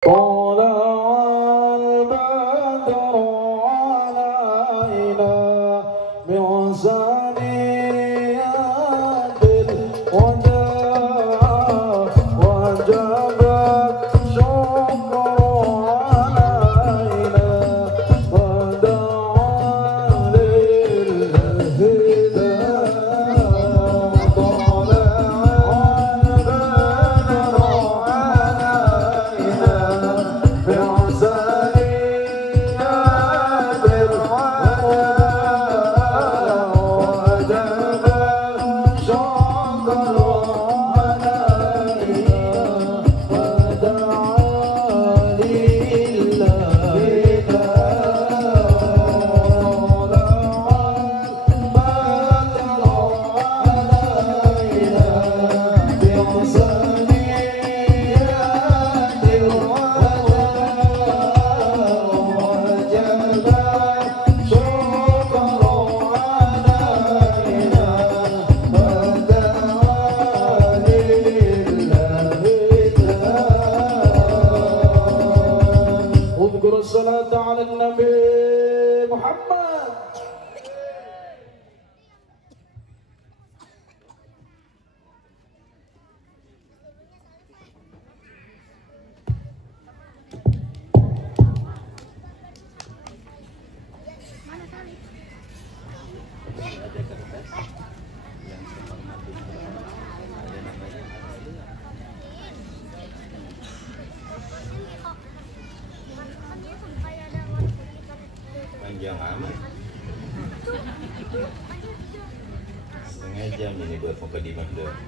طلع البدر علينا من ثنيات الوداع وجب الشكر علينا ودعا للهداية طلع البدر علينا الصلاة على النبي محمد. Panjang amat, setengah jam ini buat mukadimah doang.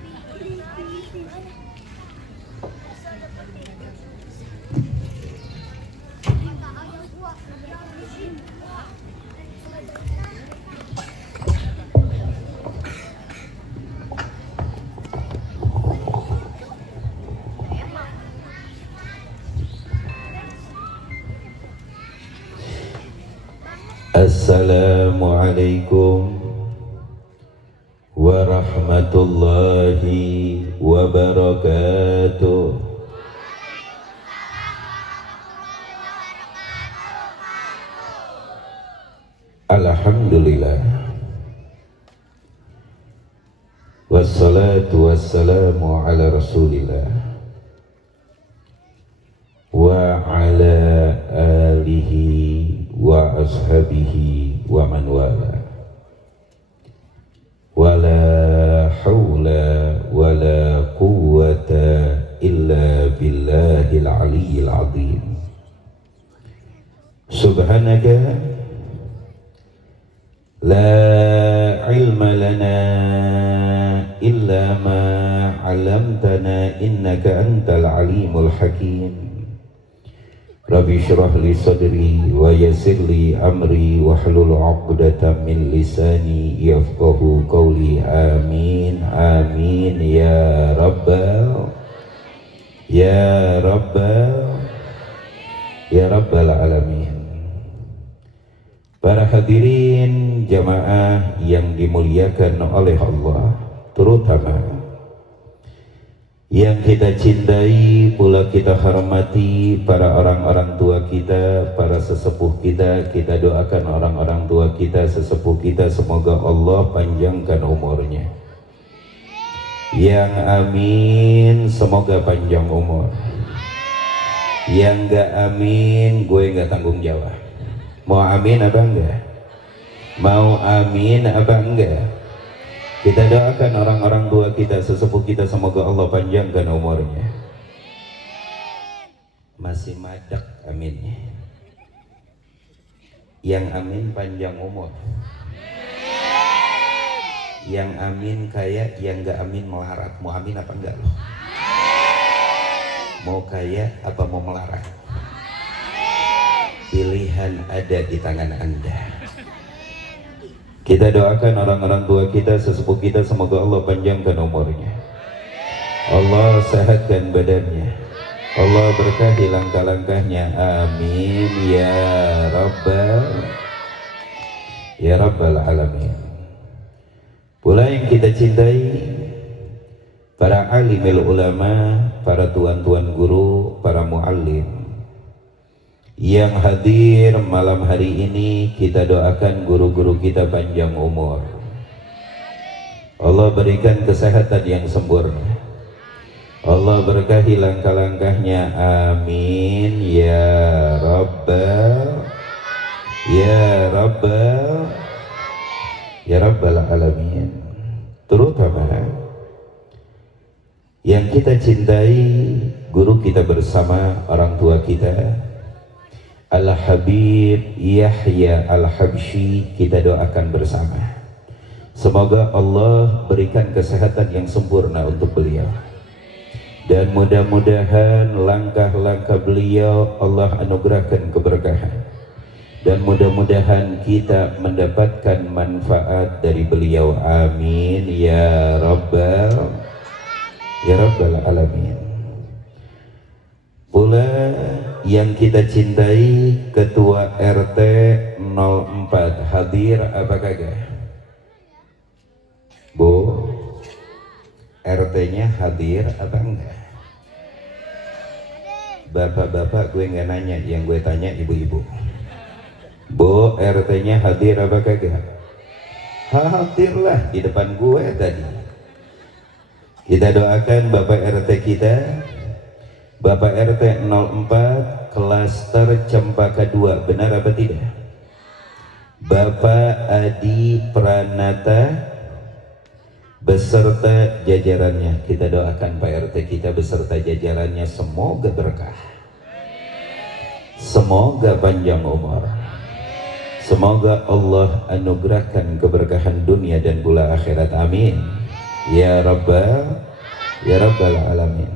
Assalamualaikum warahmatullahi wabarakatuh. Alhamdulillah, wassalatu wassalamu ala rasulillah wa ala alihi wa ashabihi wa man wala wala hawla wala quwwata illa billahil aliyyil azim. Subhanaka la ilma lana illa ma 'allamtana innaka antal alimul hakim. Rabbi syrah li sadri wa yassir li amri wahlul 'uqdatam min lisani yafqahu qawli. Amin amin ya rabbal alamin. Para hadirin jamaah yang dimuliakan oleh Allah, terutama yang kita cintai pula kita hormati para orang-orang tua kita, para sesepuh kita. Kita doakan orang-orang tua kita, sesepuh kita, semoga Allah panjangkan umurnya. Yang amin, semoga panjang umur. Yang gak amin, gue gak tanggung jawab. Mau amin apa enggak? Mau amin apa enggak? Kita doakan orang-orang tua kita, sesepuh kita, semoga Allah panjangkan umurnya. Masih madak amin. Yang amin panjang umur. Yang amin kaya, yang gak amin melarat. Mau amin apa enggak loh? Mau kaya apa mau melarat? Pilihan ada di tangan Anda. Kita doakan orang-orang tua kita, sesepuh kita, semoga Allah panjangkan umurnya, Allah sehatkan badannya, Allah berkahi langkah-langkahnya. Amin ya rabbal alamin. Pula yang kita cintai, para alimil ulama, para tuan-tuan guru, para muallim, Yang hadir malam hari ini kita doakan guru-guru kita panjang umur. Allah berikan kesehatan yang sempurna. Allah berkahi langkah-langkahnya, amin ya rabbal alamin. Terutama yang kita cintai, guru kita bersama, orang tua kita Al-Habib Yahya Al-Habsyi, kita doakan bersama. Semoga Allah berikan kesehatan yang sempurna untuk beliau. Dan mudah-mudahan langkah-langkah beliau Allah anugerahkan keberkahan. Dan mudah-mudahan kita mendapatkan manfaat dari beliau. Amin ya rabbal alamin. Pula yang kita cintai, Ketua RT 04 hadir apa kagak? Bu, RT-nya hadir apa enggak? Bapak-bapak gue nggak nanya, yang gue tanya ibu-ibu. Bu, RT-nya hadir apa kagak? Hadirlah di depan gue tadi. Kita doakan Bapak RT kita, Bapak RT 04 Klaster Cempaka 2, benar apa tidak? Bapak Adi Pranata beserta jajarannya, kita doakan Pak RT kita beserta jajarannya semoga berkah, semoga panjang umur, semoga Allah anugerahkan keberkahan dunia dan pula akhirat, amin ya rabbal alamin.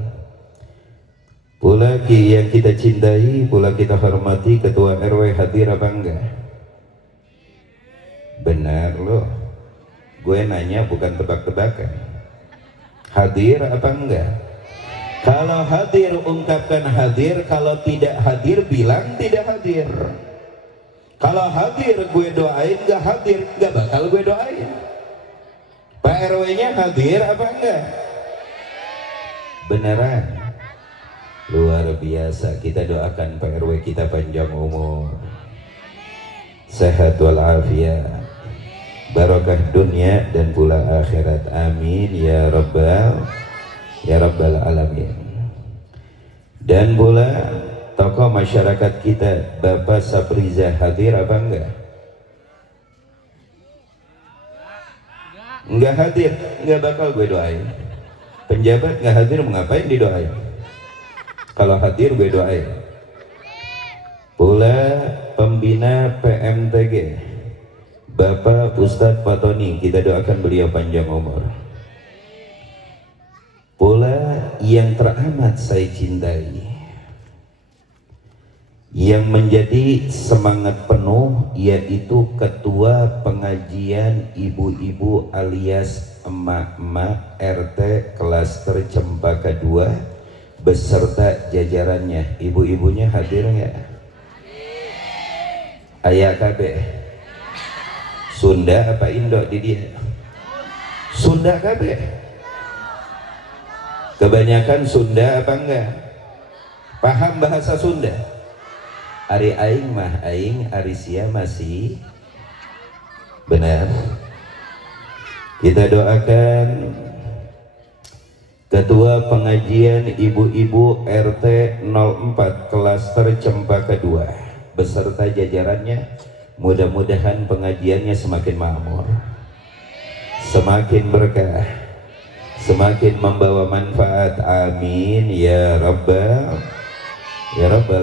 Pula yang kita cintai, pula kita hormati, Ketua RW hadir apa enggak? Benar loh, gue nanya bukan tebak-tebakan. Hadir apa enggak? Kalau hadir ungkapkan hadir, kalau tidak hadir bilang tidak hadir. Kalau hadir gue doain, gak hadir gak bakal gue doain. Pak RW-nya hadir apa enggak? Beneran? Luar biasa, kita doakan Pak RW kita panjang umur, sehat walafiat, barokah dunia dan pula akhirat, amin ya rabbal alamin. Dan pula tokoh masyarakat kita Bapak Sapriza hadir apa enggak? Enggak hadir, enggak bakal gue doain. Penjabat enggak hadir, mengapain didoain? Kalau hadir gue doain. Pula pembina PMTG Bapak Ustadz Fatoni, kita doakan beliau panjang umur. Pula yang teramat saya cintai, yang menjadi semangat penuh, yaitu Ketua Pengajian Ibu-Ibu alias Emak-emak RT Klaster Cempaka 2 beserta jajarannya. Ibu-ibunya hadir nggak? Ayah KB Sunda apa Indo di dia? Sunda KB. Kebanyakan Sunda apa enggak? Paham bahasa Sunda? Ari aing mah aing, ari sia masih benar. Kita doakan Ketua Pengajian Ibu-Ibu RT 04 Klaster Cempaka 2 beserta jajarannya, mudah-mudahan pengajiannya semakin makmur, semakin berkah, semakin membawa manfaat, amin ya rabbal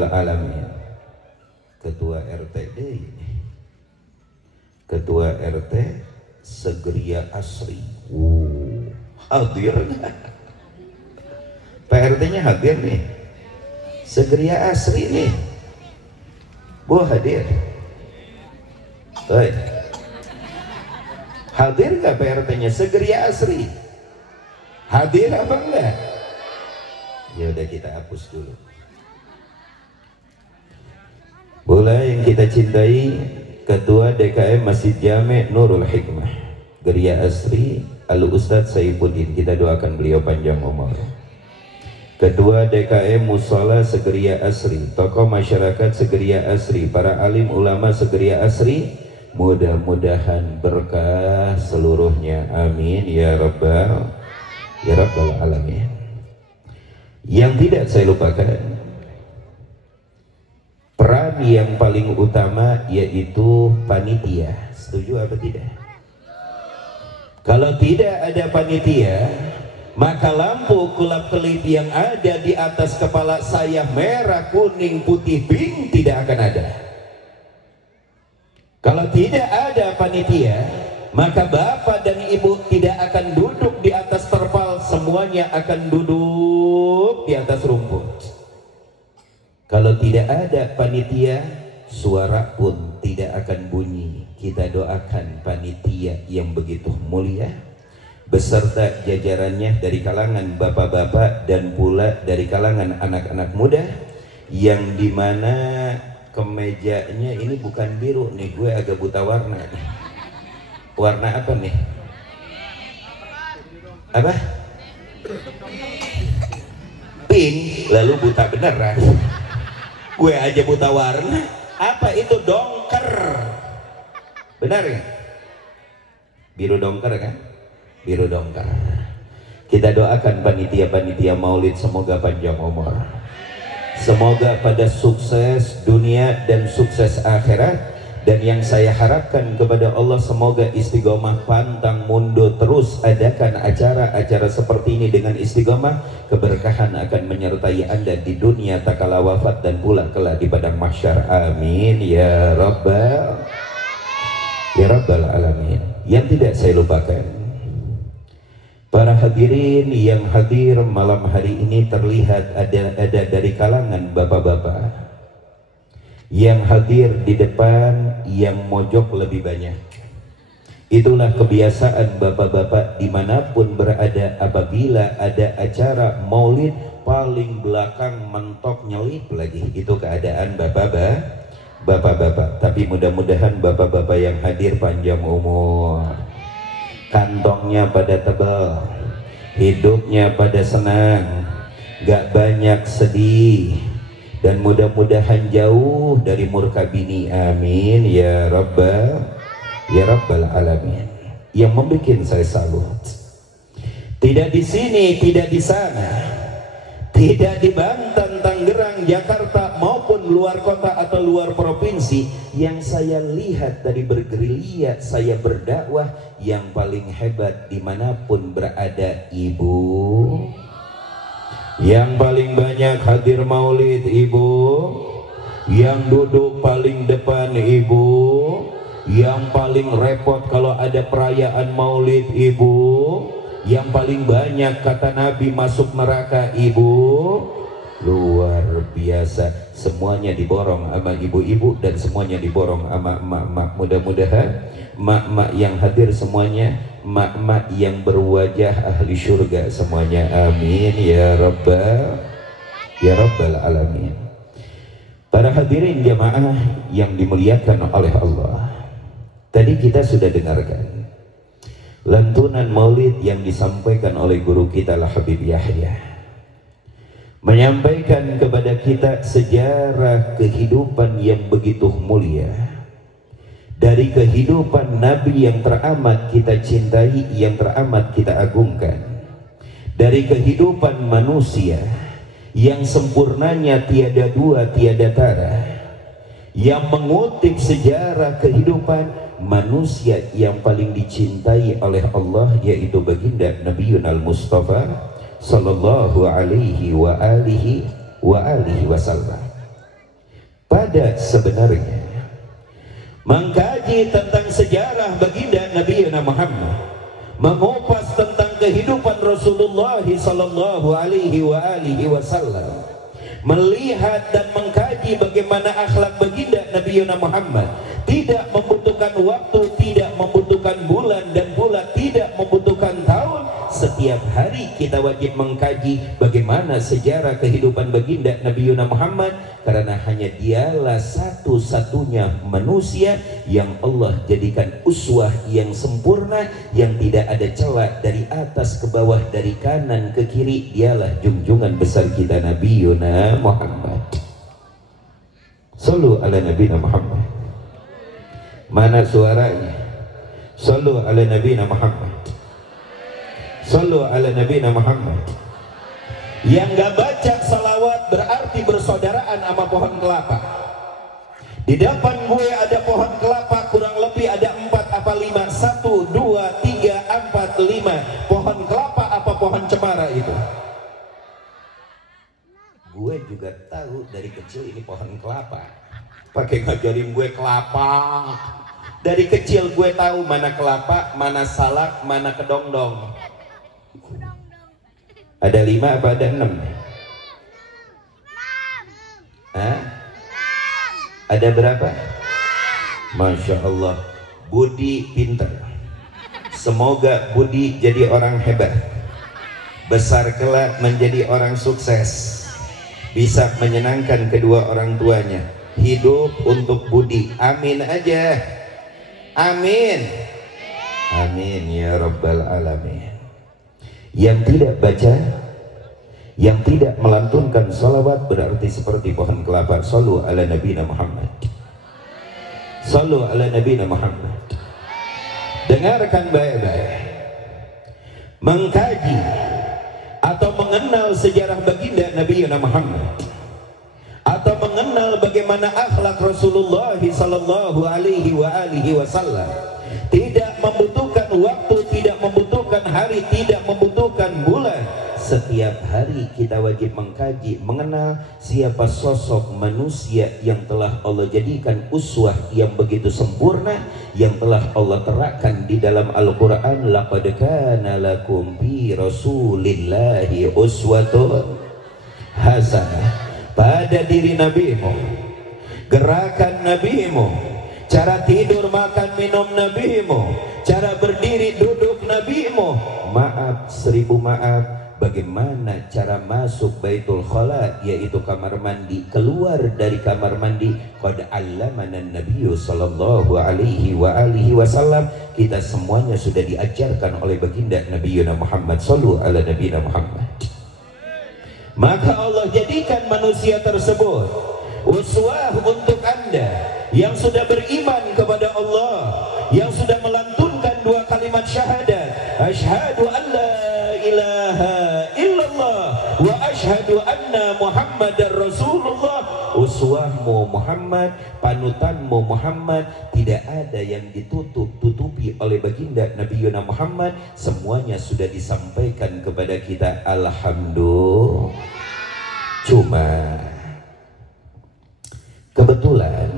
alamin. Ketua RT Ketua RT Segeria Asri hadir. Pak RT-nya hadir nih, Segeria Asri nih, Bu hadir. Oi. Hadir nggak Pak RT-nya Segeria Asri? Hadir apa enggak? Ya udah kita hapus dulu. Pula yang kita cintai, Ketua DKM Masjid Jami Nurul Hikmah Geria Asri Al Ustadz Saifuddin, kita doakan beliau panjang umur. Ketua DKM Musola Segeria Asri, tokoh masyarakat Segeria Asri, para alim ulama Segeria Asri, mudah-mudahan berkah seluruhnya, amin ya rabbal alamin. Yang tidak saya lupakan, peran yang paling utama yaitu panitia. Setuju apa tidak? Kalau tidak ada panitia, maka lampu kelap-kelip yang ada di atas kepala saya merah, kuning, putih, pink tidak akan ada. Kalau tidak ada panitia, maka bapak dan ibu tidak akan duduk di atas terpal, semuanya akan duduk di atas rumput. Kalau tidak ada panitia, suara pun tidak akan bunyi. Kita doakan panitia yang begitu mulia beserta jajarannya dari kalangan bapak-bapak dan pula dari kalangan anak-anak muda, yang dimana kemejanya ini bukan biru nih, gue agak buta warna nih. Warna apa nih? Apa? Pink. Lalu buta beneran. Gue aja buta warna. Apa itu? Dongker. Benar ya? Biru dongker kan? Biru dongker. Kita doakan panitia-panitia maulid semoga panjang umur, semoga pada sukses dunia dan sukses akhirat. Dan yang saya harapkan kepada Allah, semoga istiqomah pantang mundur terus adakan acara-acara seperti ini dengan istiqomah. Keberkahan akan menyertai Anda di dunia takala wafat dan pula kelak di padang mahsyar, amin ya rabbal alamin. Yang tidak saya lupakan, para hadirin yang hadir malam hari ini, terlihat ada dari kalangan bapak-bapak yang hadir di depan, yang mojok lebih banyak. Itulah kebiasaan bapak-bapak dimanapun berada, apabila ada acara maulid paling belakang mentok nyelip lagi. Itu keadaan bapak-bapak. Tapi mudah-mudahan bapak-bapak yang hadir panjang umur, kantongnya pada tebal, hidupnya pada senang, gak banyak sedih, dan mudah-mudahan jauh dari murka bini, amin ya rabbal alamin. Yang membuat saya salut, tidak di sini, tidak di sana, tidak di Banten, Tangerang, Jakarta maupun luar kota atau luar provinsi, yang saya lihat dari bergerilya saya berdakwah, yang paling hebat dimanapun berada ibu. Yang paling banyak hadir maulid ibu, yang duduk paling depan ibu, yang paling repot kalau ada perayaan maulid ibu, yang paling banyak kata Nabi masuk neraka ibu. Luar biasa, semuanya diborong sama ibu-ibu dan semuanya diborong sama emak-emak. Mudah-mudahan emak-emak yang hadir semuanya emak-emak yang berwajah ahli surga semuanya, amin ya rabbal alamin. Para hadirin jamaah yang dimuliakan oleh Allah, tadi kita sudah dengarkan lantunan maulid yang disampaikan oleh guru kita Habib Yahya, menyampaikan kepada kita sejarah kehidupan yang begitu mulia, dari kehidupan Nabi yang teramat kita cintai, yang teramat kita agungkan, dari kehidupan manusia yang sempurnanya tiada dua tiada tara, yang mengutip sejarah kehidupan manusia yang paling dicintai oleh Allah, yaitu baginda Nabiyyunal Mustafa sallallahu alaihi wa alihi wasallam. Pada sebenarnya mengkaji tentang sejarah baginda Nabi Muhammad, mengupas tentang kehidupan Rasulullah sallallahu alaihi wasallam, melihat dan mengkaji bagaimana akhlak baginda Nabi Muhammad, tidak membutuhkan waktu, tidak membutuhkan bulan, dan pula tidak membutuhkan tahun. Setiap hari kita wajib mengkaji bagaimana sejarah kehidupan baginda Nabi Yuna Muhammad, karena hanya dialah satu-satunya manusia yang Allah jadikan uswah yang sempurna, yang tidak ada celah dari atas ke bawah, dari kanan ke kiri. Dialah junjungan besar kita Nabi Yuna Muhammad. Sallu ala Nabi Muhammad. Mana suaranya? Sallu ala Nabi Muhammad. Sallu ala Nabi Muhammad. Yang gak baca salawat berarti bersaudaraan sama pohon kelapa. Di depan gue ada pohon kelapa, kurang lebih ada 4 apa 5. 1, 2, 3, 4, 5. Pohon kelapa apa pohon cemara itu? Gue juga tahu dari kecil ini pohon kelapa. Pakai ngajarin gue kelapa. Dari kecil gue tahu mana kelapa, mana salak, mana kedongdong. Ada 5 apa ada 6? Hah? Ada berapa? Masya Allah. Budi pintar. Semoga Budi jadi orang hebat, besar kelak menjadi orang sukses, bisa menyenangkan kedua orang tuanya. Hidup untuk Budi. Amin aja. Amin. Amin ya Rabbal Alamin. Yang tidak baca, yang tidak melantunkan salawat berarti seperti pohon kelapa. Sallu ala Nabi Muhammad. Sallu ala Nabi Muhammad. Dengarkan baik-baik. Mengkaji atau mengenal sejarah baginda Nabi Muhammad, atau mengenal bagaimana akhlak Rasulullah sallallahu alaihi wasallam, tidak membutuhkan waktu, tidak membutuhkan hari, tidak membutuhkan bulan. Setiap hari kita wajib mengkaji, mengenal siapa sosok manusia yang telah Allah jadikan uswah yang begitu sempurna, yang telah Allah terapkan di dalam Al-Quran. Laqad kana lakum fi rasulillahi uswatun hasanah. Pada diri nabimu, gerakan nabimu, cara tidur makan minum nabimu, cara berdiri duduk nabimu. Maaf, 1000 maaf, bagaimana cara masuk Baitul Khala, yaitu kamar mandi, keluar dari kamar mandi. Qad allamana nabiyyu sallallahu alaihi wasallam. Kita semuanya sudah diajarkan oleh baginda Nabi Muhammad. Sallu ala Nabi Muhammad. Maka Allah jadikan manusia tersebut uswah untuk Anda yang sudah beriman kepada Allah, yang sudah melantunkan 2 kalimat syahadat, asyhadu an la ilaha illallah wa asyhadu anna Muhammadar Rasulullah. Uswahmu Muhammad, panutanmu Muhammad, tidak ada yang ditutup-tutupi oleh baginda Nabi Muhammad. Semuanya sudah disampaikan kepada kita. Alhamdulillah. Cuma kebetulan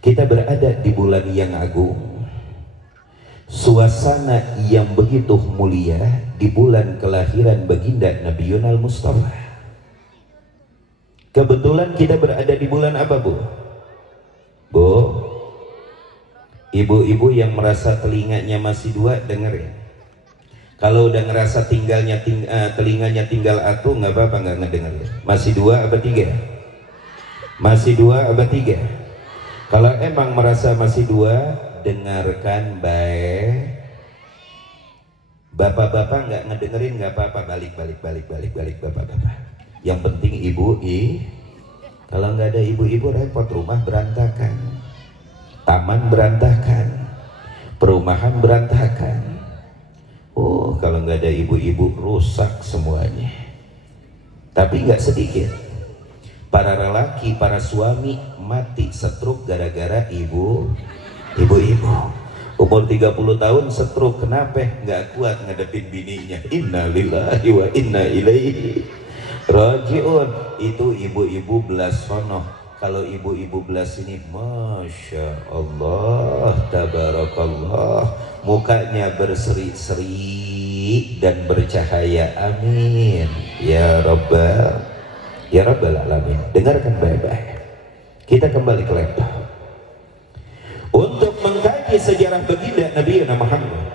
kita berada di bulan yang agung, suasana yang begitu mulia di bulan kelahiran baginda Nabi Yunal Mustafa. Kebetulan kita berada di bulan apa, Bu? Bu, ibu-ibu yang merasa telinganya masih 2, dengerin. Kalau udah ngerasa telinganya tinggal atu, nggak apa-apa, nggak ngedengerin. Masih 2 apa 3? Masih 2 apa 3? Kalau emang merasa masih 2, dengarkan baik. Bapak-bapak nggak ngedengerin nggak apa-apa, balik bapak-bapak. Yang penting ibu, kalau nggak ada ibu-ibu repot, rumah berantakan, taman berantakan, perumahan berantakan. Oh, kalau nggak ada ibu-ibu rusak semuanya. Tapi nggak sedikit para lelaki, para suami mati stroke gara-gara ibu-ibu. Umur 30 tahun stroke, kenapa? Nggak kuat ngadepin bininya. Innalillahi wa inna ilaihi rajiun. Itu ibu-ibu belas sono. Kalau ibu-ibu belas ini, Masya Allah, Tabarakallah, mukanya berseri-seri dan bercahaya. Amin ya Rabbal Alamin. Dengarkan baik-baik. Kita kembali ke laptop untuk mengkaji sejarah baginda Nabi Muhammad,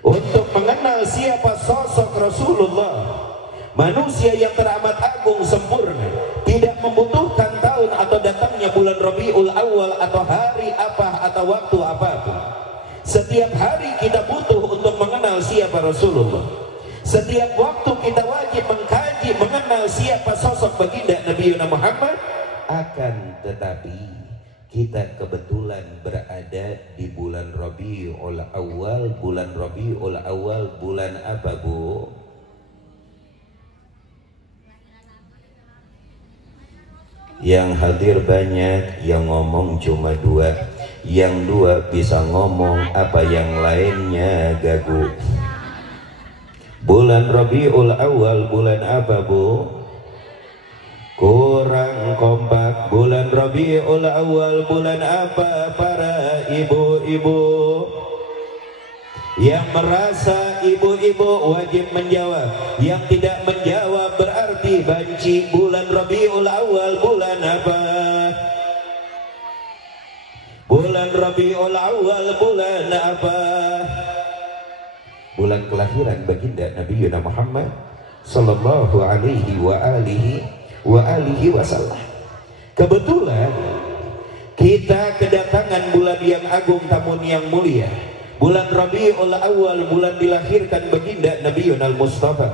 untuk mengenal siapa sosok Rasulullah, manusia yang teramat agung sempurna, tidak membutuhkan tahun atau datangnya bulan Rabiul Awal atau hari apa atau waktu apapun. Setiap hari kita butuh untuk mengenal siapa Rasulullah. Setiap waktu kita wajib mengkaji, mengenal siapa sosok baginda Nabi Muhammad. Akan tetapi kita kebetulan berada di bulan Rabiul Awal. Bulan Rabiul Awal bulan apa, Bu? Yang hadir banyak, yang ngomong cuma dua. Yang dua bisa ngomong, apa yang lainnya gagu. Bulan Rabiul Awal bulan apa, Bu? Kurang kompak. Bulan Rabiul Awal bulan apa para ibu-ibu? Yang merasa ibu-ibu wajib menjawab. Yang tidak menjawab berarti banci. Bulan Rabiul Awal bulan apa? Bulan Rabiul Awal bulan apa? Bulan kelahiran baginda Nabi Muhammad sallallahu alaihi wasallam. Kebetulan kita kedatangan bulan yang agung, tamun yang mulia. Bulan Rabiul Awal, bulan dilahirkan baginda Nabi Mustafa.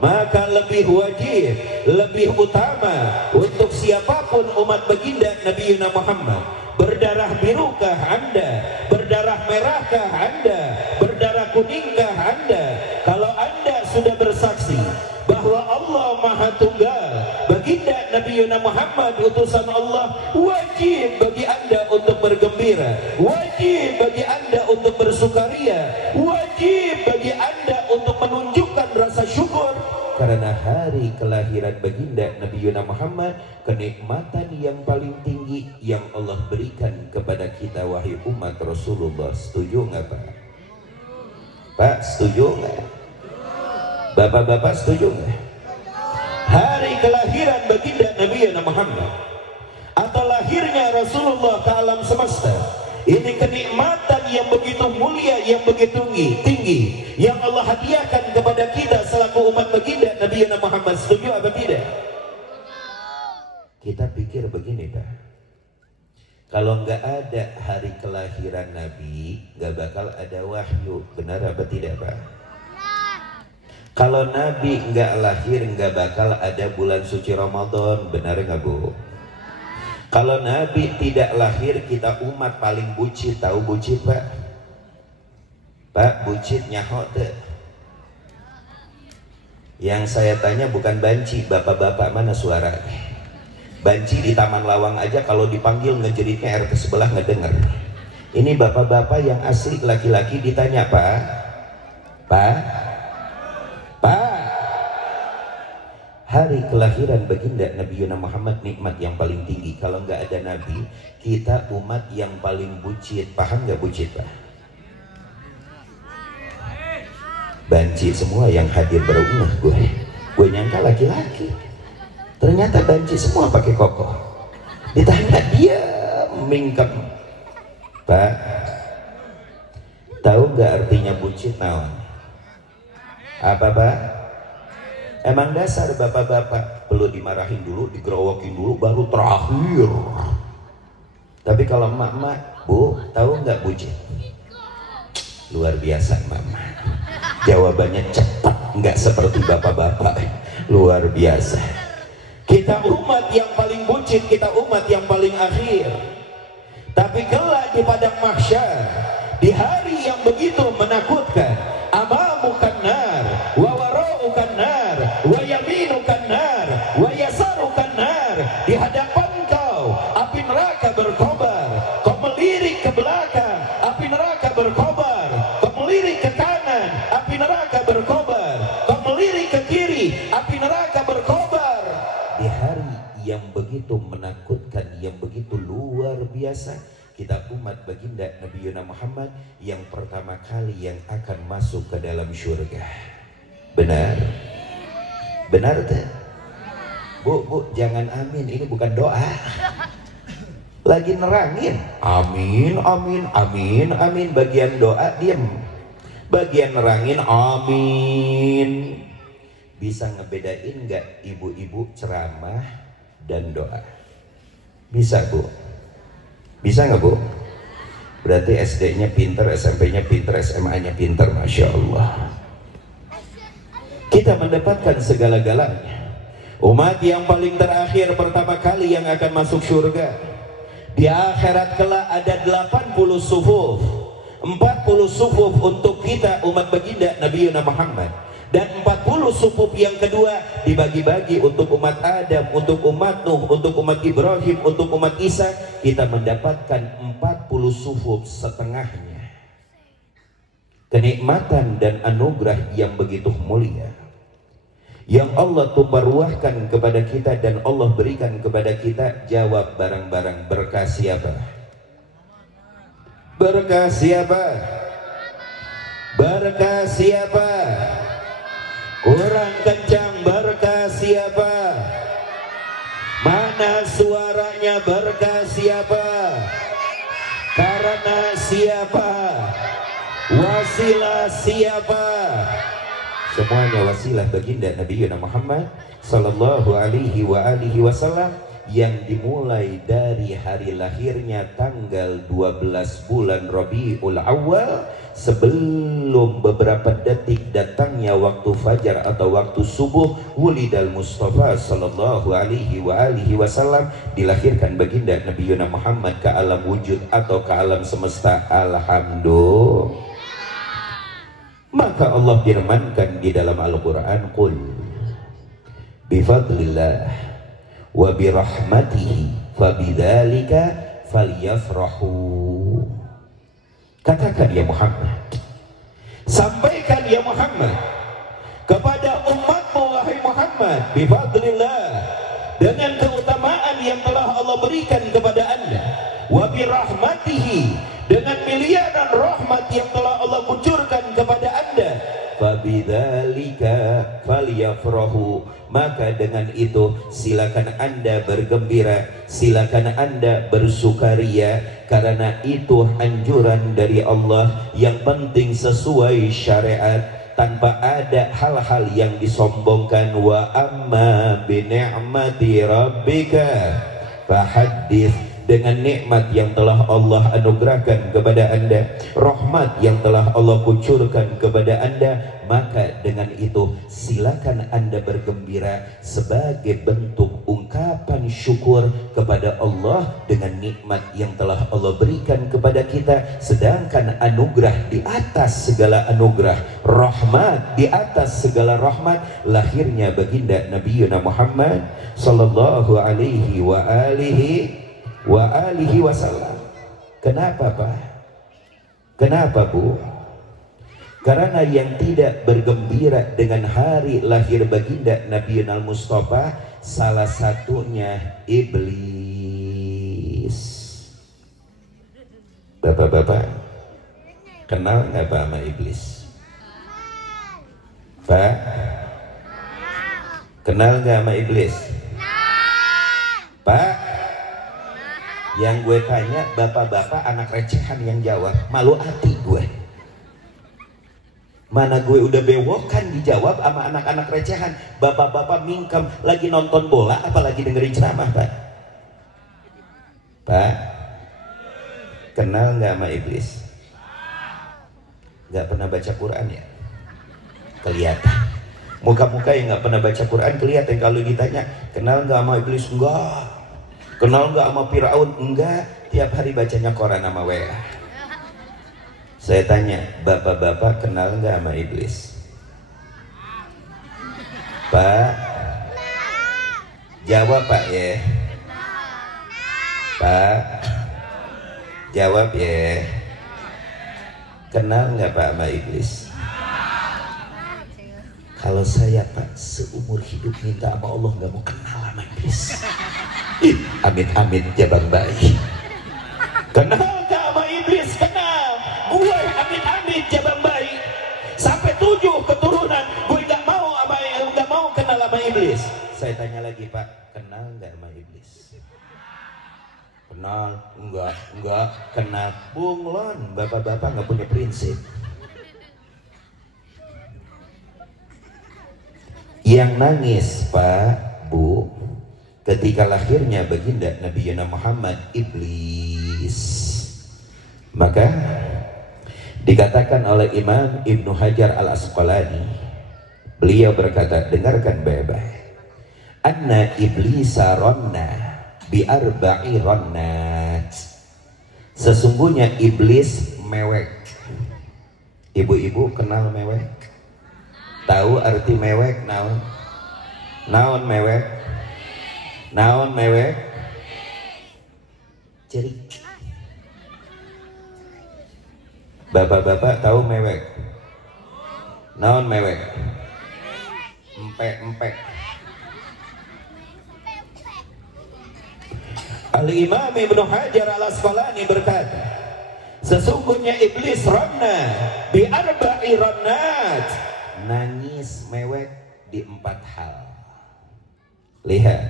Maka lebih wajib, lebih utama untuk siapapun umat baginda Nabi Muhammad. Berdarah birukah Anda? Berdarah merahkah Anda? Berdarah kuningkah Anda? Kalau Anda sudah bersaksi bahwa Allah Maha Tunggal, baginda Nabi Muhammad utusan Allah, wajib bagi Anda untuk bergembira, wajib bagi Anda untuk bersukaria, wajib bagi Anda untuk menunjukkan rasa syukur karena hari kelahiran baginda Nabi Muhammad, kenikmatan yang paling tinggi yang Allah berikan kepada kita wahai umat Rasulullah. Setuju nggak, Pak? Pak, setuju nggak? Bapak-bapak setuju nggak? Hari kelahiran baginda Nabi Muhammad atau lahirnya Rasulullah ke alam semesta, ini kenikmatan yang begitu mulia, yang begitu tinggi, yang Allah hadiahkan kepada kita selaku umat baginda Nabi Muhammad. Setuju apa tidak? Kita pikir begini, Pak, kalau nggak ada hari kelahiran Nabi, nggak bakal ada wahyu. Benar apa tidak, Pak? Kalau Nabi nggak lahir, nggak bakal ada bulan suci Ramadan. Benar nggak, Bu? Kalau Nabi tidak lahir, kita umat paling bucit. Tahu bucit, Pak? Pak, bucit nyaho teh. Yang saya tanya bukan banci, bapak-bapak mana suaranya? Banci di Taman Lawang aja kalau dipanggil ngejeritnya RT sebelah ngedenger. Ini bapak-bapak yang asli laki-laki ditanya, Pak, hari kelahiran baginda Nabi Muhammad nikmat yang paling tinggi. Kalau nggak ada Nabi, kita umat yang paling bucit. Paham nggak bucit, Pak? Banci semua yang hadir berumah. Gue nyangka laki-laki, ternyata banci semua pakai koko. Ditanya dia mingkem. Pak, tahu nggak artinya bucit naon? Apa, Pak? Emang dasar bapak-bapak perlu dimarahin dulu, digerowokin dulu, baru terakhir. Tapi kalau emak-emak, Bu, tahu nggak bucit? Luar biasa, mama. Jawabannya cepat, nggak seperti bapak-bapak. Luar biasa. Kita umat yang paling bucit, kita umat yang paling akhir. Tapi kelak di padang mahsyar, di hari yang begitu menakutkan, amamukan nar, wa waraukan nar, wa yaminukan nar, wa yasarukan nar. Di hadapan kau api neraka berkobar, kau melirik ke belakang, api neraka berkobar, kau melirik ke kanan, api neraka berkobar, kau melirik ke kiri, api neraka berkobar. Di hari yang begitu menakutkan, yang begitu luar biasa, kita umat baginda Nabi Muhammad yang pertama kali yang akan masuk ke dalam surga. Benar? Benar teh? Bu, jangan amin, ini bukan doa. Lagi nerangin. Amin, amin, amin, amin. Bagian doa diem. Bagian nerangin amin. Bisa ngebedain nggak ibu-ibu ceramah dan doa? Bisa Bu? Bisa nggak Bu? Berarti SD-nya pinter, SMP-nya pinter, SMA-nya pinter, Masya Allah. Kita mendapatkan segala-galanya. Umat yang paling terakhir pertama kali yang akan masuk surga. Di akhirat kelak ada 80 sufuf. 40 sufuf untuk kita umat baginda Nabi Muhammad. Dan 40 sufuf yang kedua dibagi-bagi untuk umat Adam, untuk umat Nuh, untuk umat Ibrahim, untuk umat Isa. Kita mendapatkan 40 sufuf setengahnya. Kenikmatan dan anugerah yang begitu mulia yang Allah tumpah ruahkan kepada kita dan Allah berikan kepada kita. Jawab barang-barang, berkah siapa? Berkah siapa? Berkah siapa? Kurang kencang, berkah siapa? Mana suaranya, berkah siapa? Karena siapa? Wasilah siapa? Semuanya wasilah baginda Nabi Muhammad sallallahu alaihi wasallam, yang dimulai dari hari lahirnya tanggal 12 bulan Rabiul Awal, sebelum beberapa detik datangnya waktu fajar atau waktu subuh, wulidal Mustafa sallallahu alaihi wasallam, dilahirkan baginda Nabi Muhammad ke alam wujud atau ke alam semesta. Alhamdulillah. Maka Allah firmankan di dalam Al-Quran, qul bifadlillah wa birahmatihi fabidzalika falyafrahu. Katakan ya Muhammad, sampaikan ya Muhammad kepada umatmu wahai Muhammad, bifadlillah, dengan keutamaan yang telah Allah berikan kepada anda, wa birahmatihi, dengan miliaran rahmat yang telah Allah kucurkan kepada anda, fabidzalika falyafrahu, maka dengan itu silakan anda bergembira, silakan anda bersukaria, karena itu anjuran dari Allah. Yang penting sesuai syariat, tanpa ada hal-hal yang disombongkan. Wa amma bi ni'mati rabbika fahaddits, dengan nikmat yang telah Allah anugerahkan kepada anda, rahmat yang telah Allah kucurkan kepada anda, maka dengan itu silakan anda bergembira sebagai bentuk ungkapan syukur kepada Allah dengan nikmat yang telah Allah berikan kepada kita. Sedangkan anugerah di atas segala anugerah, rahmat di atas segala rahmat, lahirnya baginda Nabi Muhammad sallallahu alaihi wasallam. Kenapa Pak? Kenapa Bu? Karena yang tidak bergembira dengan hari lahir baginda Nabi Mustafa, salah satunya iblis. Bapak-bapak kenal nggak Pak sama iblis? Pak, kenal nggak sama iblis? Pak, yang gue tanya bapak-bapak anak recehan yang jawab, malu hati gue. Mana gue udah bewokan dijawab sama anak-anak recehan. Bapak-bapak mingkem lagi nonton bola apalagi dengerin ceramah Pak. Pak, kenal nggak sama iblis? Nggak pernah baca Quran ya? Kelihatan. Muka-muka yang nggak pernah baca Quran kelihatan. Kalau ditanya kenal nggak sama iblis? Enggak. Kenal nggak sama Firaun? Enggak. Tiap hari bacanya Quran sama WA. Saya tanya, bapak-bapak kenal nggak sama iblis? Pak, jawab Pak ya. Pak, jawab ya. Kenal nggak Pak sama iblis? Kalau saya Pak seumur hidup minta sama Allah nggak mau kenal sama iblis. Amit-amit jabang bayi. Kenal nggak sama iblis? Kenal. Gue amit-amit jabang bayi. Sampai 7 keturunan gue nggak mau kenal sama iblis. Saya tanya lagi Pak, kenal nggak sama iblis? Kenal? Enggak kenal. Bunglon, bapak-bapak nggak punya prinsip. Yang nangis Pak, Bu, ketika lahirnya baginda Nabi Muhammad iblis. Maka dikatakan oleh Imam Ibnu Hajar Al-Asqalani, beliau berkata, dengarkan baik-baik, anna iblisa ronna bi arba'i ronnat, sesungguhnya iblis mewek. Ibu-ibu kenal mewek? Tahu arti mewek? Naon mewek? Naon mewek? Cerik. Bapak-bapak tahu mewek? Naon mewek? Empek-empek. Al-Imam Ibnu Hajar Al-Asqalani berkata, sesungguhnya iblis ronna bi arba'i ronnat, nangis mewek di 4 hal. Lihat,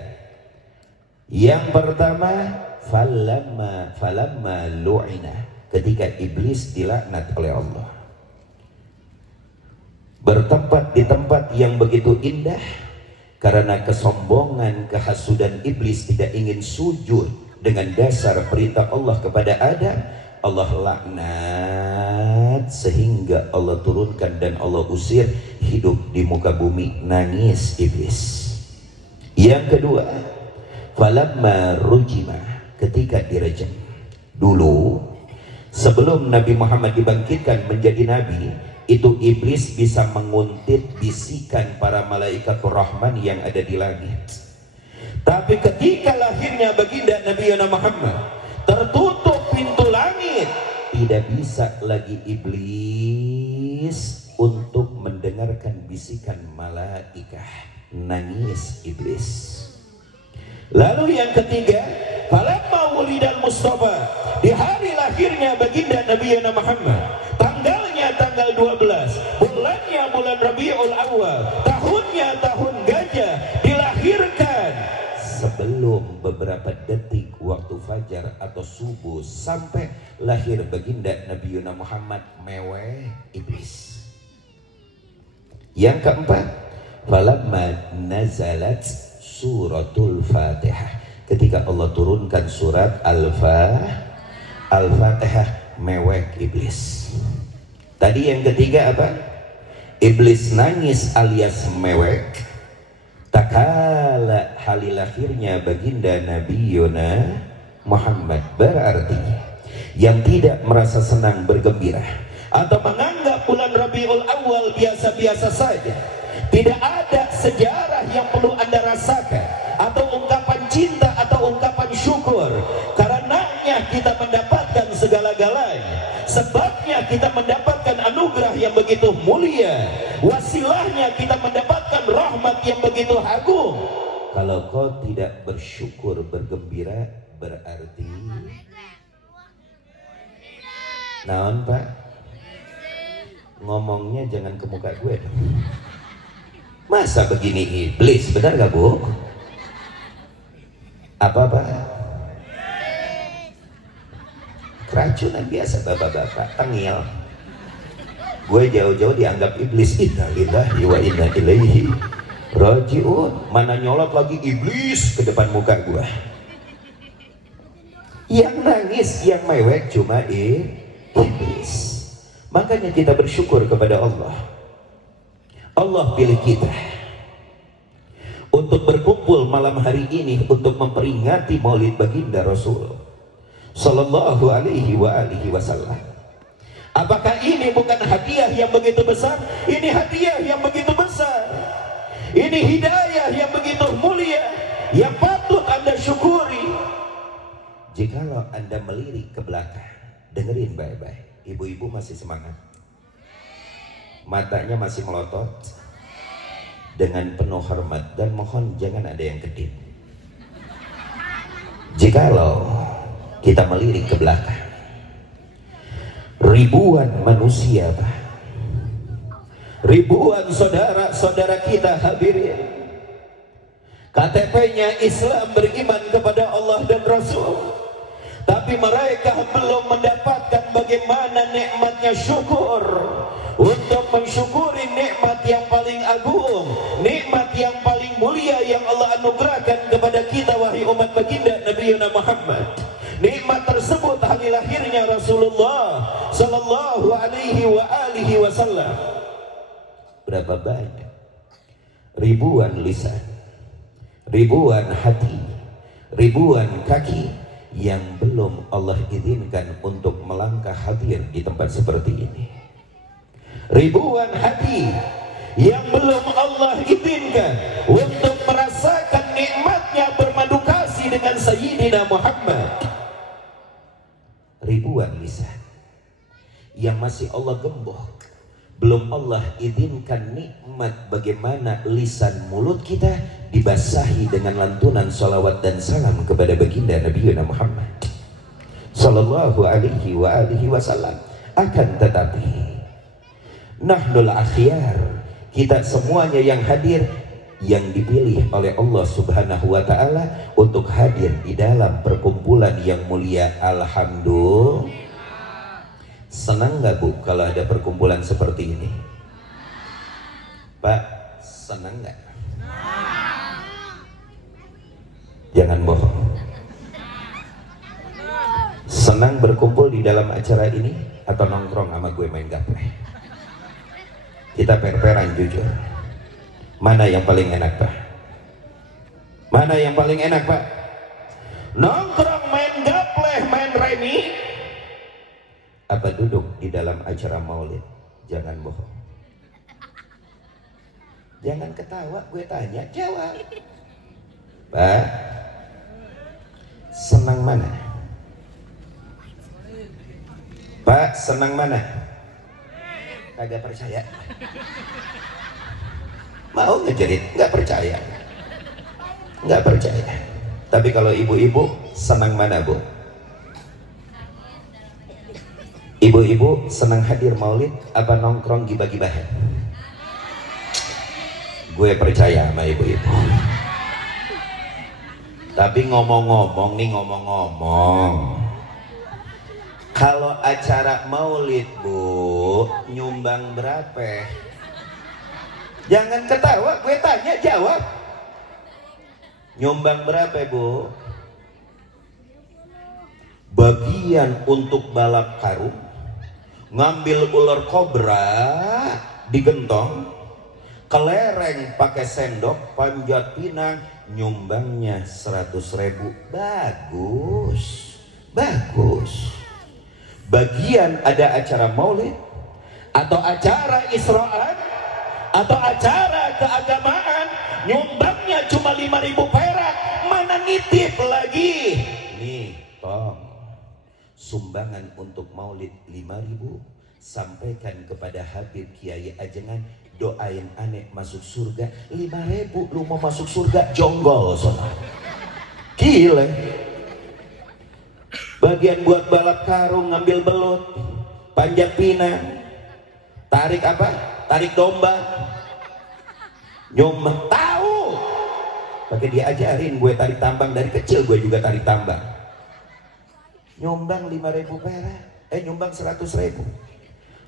yang pertama, falamma lu'ina, ketika iblis dilaknat oleh Allah, bertempat di tempat yang begitu indah karena kesombongan, kehasudan iblis tidak ingin sujud dengan dasar perintah Allah kepada Adam. Allah laknat sehingga Allah turunkan dan Allah usir, hidup di muka bumi, nangis iblis. Yang kedua, falamma rujima, ketika direjam. Dulu sebelum Nabi Muhammad dibangkitkan menjadi nabi, itu iblis bisa menguntit bisikan para malaikat Rahman yang ada di langit. Tapi ketika lahirnya baginda Nabi Muhammad, tertutup pintu langit, tidak bisa lagi iblis untuk mendengarkan bisikan malaikat, nangis iblis. Lalu yang ketiga, falamma wulidal Mustafa, di hari lahirnya baginda Nabi Muhammad, tanggalnya tanggal 12, bulannya bulan Rabiul Awal, tahunnya tahun gajah, dilahirkan sebelum beberapa detik waktu fajar atau subuh sampai lahir baginda Nabi Muhammad, meweh iblis. Yang keempat, falamma nazalat suratul Fatihah, ketika Allah turunkan surat Al-Fatihah, mewek iblis. Tadi yang ketiga apa? Iblis nangis alias mewek takala hari lahirnya baginda Nabi Muhammad. Berarti yang tidak merasa senang bergembira atau menganggap bulan Rabiul Awal biasa-biasa saja, tidak ada sejarah yang perlu Anda rasakan atau ungkapan cinta atau ungkapan syukur, karenanya kita mendapatkan segala-galanya, sebabnya kita mendapatkan anugerah yang begitu mulia, wasilahnya kita mendapatkan rahmat yang begitu agung. Kalau kau tidak bersyukur bergembira, berarti naon Pak? Ngomongnya jangan ke muka gue dong. Masa begini iblis, benar gak Bu? Apa Pak? Keracunan biasa bapak-bapak, tengil. Gue jauh-jauh dianggap iblis. Innalillahi wa inna ilaihi rajiun. Mana nyolot lagi iblis ke depan muka gue. Yang nangis, yang mewek cuma iblis. Makanya kita bersyukur kepada Allah. Allah pilih kita untuk berkumpul malam hari ini untuk memperingati Maulid baginda Rasul Sallallahu alaihi wasallam. Apakah ini bukan hadiah yang begitu besar? Ini hadiah yang begitu besar. Ini hidayah yang begitu mulia, yang patut Anda syukuri. Jikalau Anda melirik ke belakang, dengerin baik-baik. Ibu-ibu masih semangat? Matanya masih melotot? Dengan penuh hormat dan mohon jangan ada yang kedip. Jikalau kita melirik ke belakang, ribuan manusia, ribuan saudara-saudara kita hadirin, KTP-nya Islam, beriman kepada Allah dan Rasul, tapi mereka belum mendapatkan bagaimana nikmatnya syukur. Untuk mensyukuri nikmat yang paling agung, nikmat yang bagi umat baginda Nabi Muhammad. Nikmat tersebut hari lahirnya Rasulullah sallallahu alaihi wasallam. Berapa banyak? Ribuan lisan, ribuan hati, ribuan kaki yang belum Allah izinkan untuk melangkah hadir di tempat seperti ini. Ribuan hati yang belum Allah izinkan untuk merasakan nikmatnya bermadu kasih dengan Sayyidina Muhammad. Ribuan lisan yang masih Allah gembok, belum Allah izinkan nikmat bagaimana lisan mulut kita dibasahi dengan lantunan salawat dan salam kepada baginda Nabi Muhammad sallallahu alaihi wasallam. Akan tetapi nahnul akhyar, kita semuanya yang hadir, yang dipilih oleh Allah Subhanahu wa ta'ala untuk hadir di dalam perkumpulan yang mulia. Alhamdulillah. Senang gak Bu kalau ada perkumpulan seperti ini? Pak, senang gak? Jangan bohong. Senang berkumpul di dalam acara ini atau nongkrong sama gue main gapleh? Kita per-peran jujur. Mana yang paling enak Pak? Mana yang paling enak Pak? Nongkrong main gapleh, main remi, apa duduk di dalam acara maulid? Jangan bohong. Jangan ketawa, gue tanya, jawab. Pak, senang mana? Pak, senang mana? Kagak percaya. Mau ngejerit, nggak percaya. Nggak percaya. Tapi kalau ibu-ibu senang mana Bu? Ibu-ibu senang hadir maulid apa nongkrong gibah-gibahan? Gue percaya sama ibu-ibu. Tapi ngomong-ngomong nih, ngomong-ngomong, kalau acara maulid Bu, nyumbang berapa? Jangan ketawa, gue tanya, jawab. Nyumbang berapa Bu? Bagian untuk balap karung, ngambil ular kobra digentong, kelereng pakai sendok, panjat pinang, nyumbangnya 100.000. Bagus, bagus. Bagian ada acara maulid atau acara Isra'an atau acara keagamaan, nyumbangnya cuma 5.000 perak. Mana nitip lagi? Nih, tong, sumbangan untuk maulid 5.000, sampaikan kepada Habib Kiai Ajengan, doain aneh masuk surga. 5.000, lu mau masuk surga jonggol sono. Gila. Bagian buat balap karung, ngambil belut, panjat pinang, tarik apa? Tarik domba. Nyumbang, tahu. Pakai dia ajarin gue tarik tambang, dari kecil gue juga tarik tambang. Nyumbang 5.000 perak, nyumbang 100.000.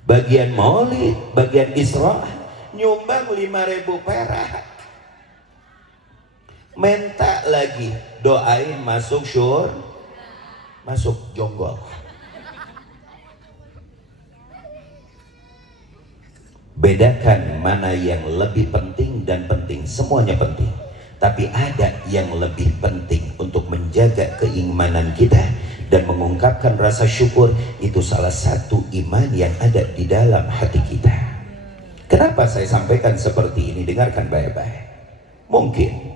Bagian maulid, bagian Isra, nyumbang 5.000 perak. Minta lagi, doain masuk surga, masuk jonggol. Bedakan mana yang lebih penting dan penting. Semuanya penting, tapi ada yang lebih penting untuk menjaga keimanan kita dan mengungkapkan rasa syukur. Itu salah satu iman yang ada di dalam hati kita. Kenapa saya sampaikan seperti ini? Dengarkan baik-baik. Mungkin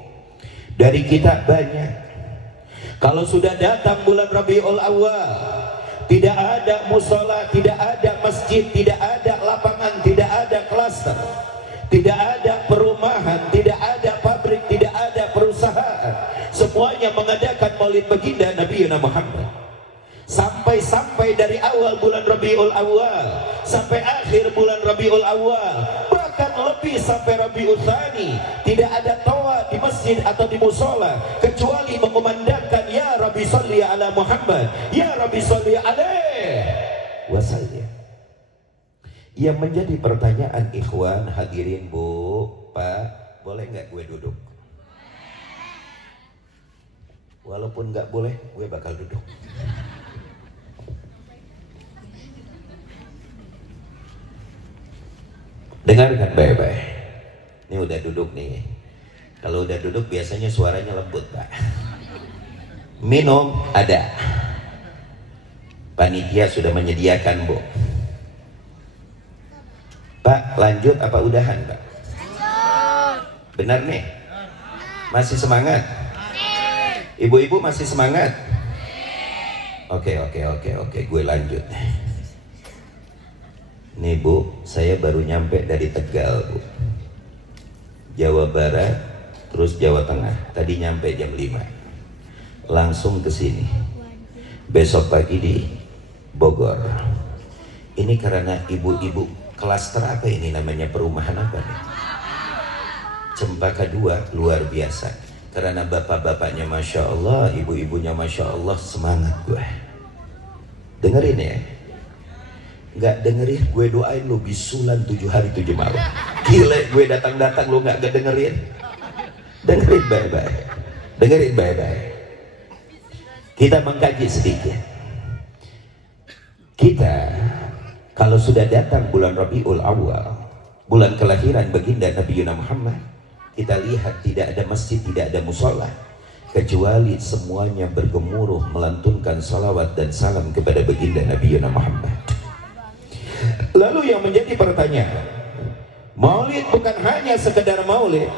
dari kita banyak, kalau sudah datang bulan Rabiul Awal, tidak ada musola, tidak ada masjid, tidak ada lapangan, tidak ada klaster, tidak ada perumahan, tidak ada pabrik, tidak ada perusahaan. Semuanya mengadakan maulid baginda Nabi Muhammad. Sampai dari awal bulan Rabiul Awal sampai akhir bulan Rabiul Awal, bahkan lebih sampai Rabiul Tsani, tidak ada tawa di masjid atau di musola kecuali mengumandangkan ya Rabbi sholli ala Muhammad, ya Rabbi sholli alaihi wasallam. Yang menjadi pertanyaan ikhwan hadirin Bu, Pak, boleh nggak gue duduk? Walaupun nggak boleh, gue bakal duduk. Dengarkan baik-baik. Ini udah duduk nih. Kalau udah duduk biasanya suaranya lembut, Pak. Minum ada. Panitia sudah menyediakan, Bu. Pak, lanjut apa udahan, Pak? Benar nih? Masih semangat? Ibu-ibu masih semangat? Oke, gue lanjut. Nih Bu, saya baru nyampe dari Tegal, Bu. Jawa Barat, terus Jawa Tengah. Tadi nyampe jam 5. Langsung ke sini. Besok pagi di Bogor. Ini karena ibu-ibu klaster apa ini namanya, perumahan apa nih? Cempaka 2 luar biasa. Karena bapak-bapaknya Masya Allah, ibu-ibunya Masya Allah, semangat gue. Dengerin ya. Nggak dengerin, gue doain lo bisulan 7 hari 7 malam. Gile, gue datang-datang lo nggak dengerin. Dengerin baik-baik. Dengerin baik-baik. Kita mengkaji sedikit. Kita kalau sudah datang bulan Rabiul Awal, bulan kelahiran baginda Nabi Muhammad, kita lihat tidak ada masjid, tidak ada musola, kecuali semuanya bergemuruh melantunkan salawat dan salam kepada baginda Nabi Muhammad. Lalu yang menjadi pertanyaan, maulid bukan hanya sekedar maulid.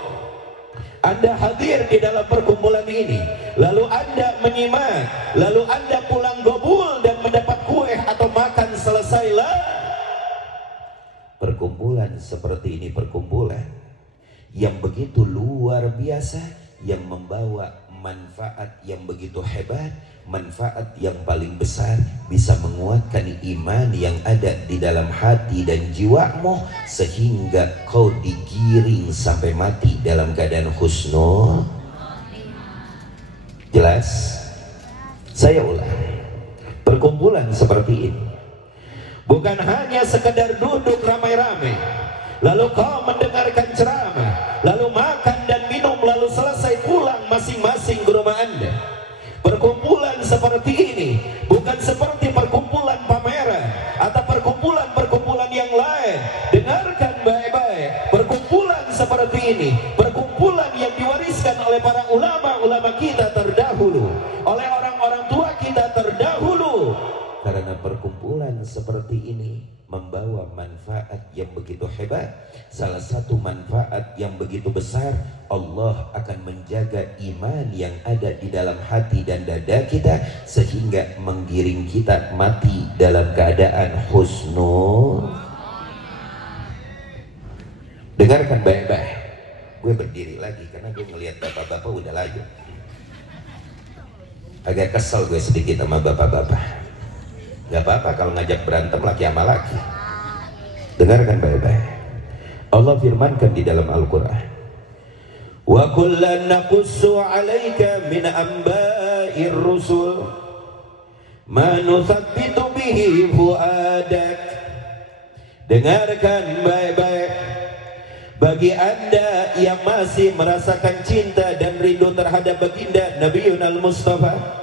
Anda hadir di dalam perkumpulan ini, lalu Anda menyimak, lalu Anda pulang gobul dan mendapat kue atau makan selesailah. Perkumpulan seperti ini perkumpulan yang begitu luar biasa, yang membawa manfaat yang begitu hebat, manfaat yang paling besar, bisa menguatkan iman yang ada di dalam hati dan jiwamu, sehingga kau digiring sampai mati dalam keadaan husnul. Jelas? Saya ulang, perkumpulan seperti ini bukan hanya sekedar duduk ramai-ramai, lalu kau mendengarkan ceramah, lalu makan dan minum, lalu selesai pulang masing-masing ke rumah Anda. Perkumpulan seperti ini bukan seperti perkumpulan pameran atau perkumpulan yang lain. Dengarkan baik-baik, perkumpulan seperti ini perkumpulan yang diwariskan oleh para ulama-ulama kita terdahulu, oleh orang-orang tua kita terdahulu. Karena perkumpulan seperti ini membawa manfaat yang begitu hebat. Salah satu manfaat yang begitu besar, Allah akan menjaga iman yang ada di dalam hati dan dada kita, sehingga menggiring kita mati dalam keadaan husnul. Dengarkan baik-baik. Gue berdiri lagi karena gue ngelihat bapak-bapak udah lanjut. Agak kesel gue sedikit sama bapak-bapak. Gak apa-apa kalau ngajak berantem laki sama laki. Dengarkan baik-baik. Allah firmankan di dalam Al-Quran, wa kullan naqussu 'alaika min amba'ir rusul ma nuthabbitu bihi fuadak. Dengarkan baik-baik, bagi Anda yang masih merasakan cinta dan rindu terhadap baginda Nabiun al-Mustafa,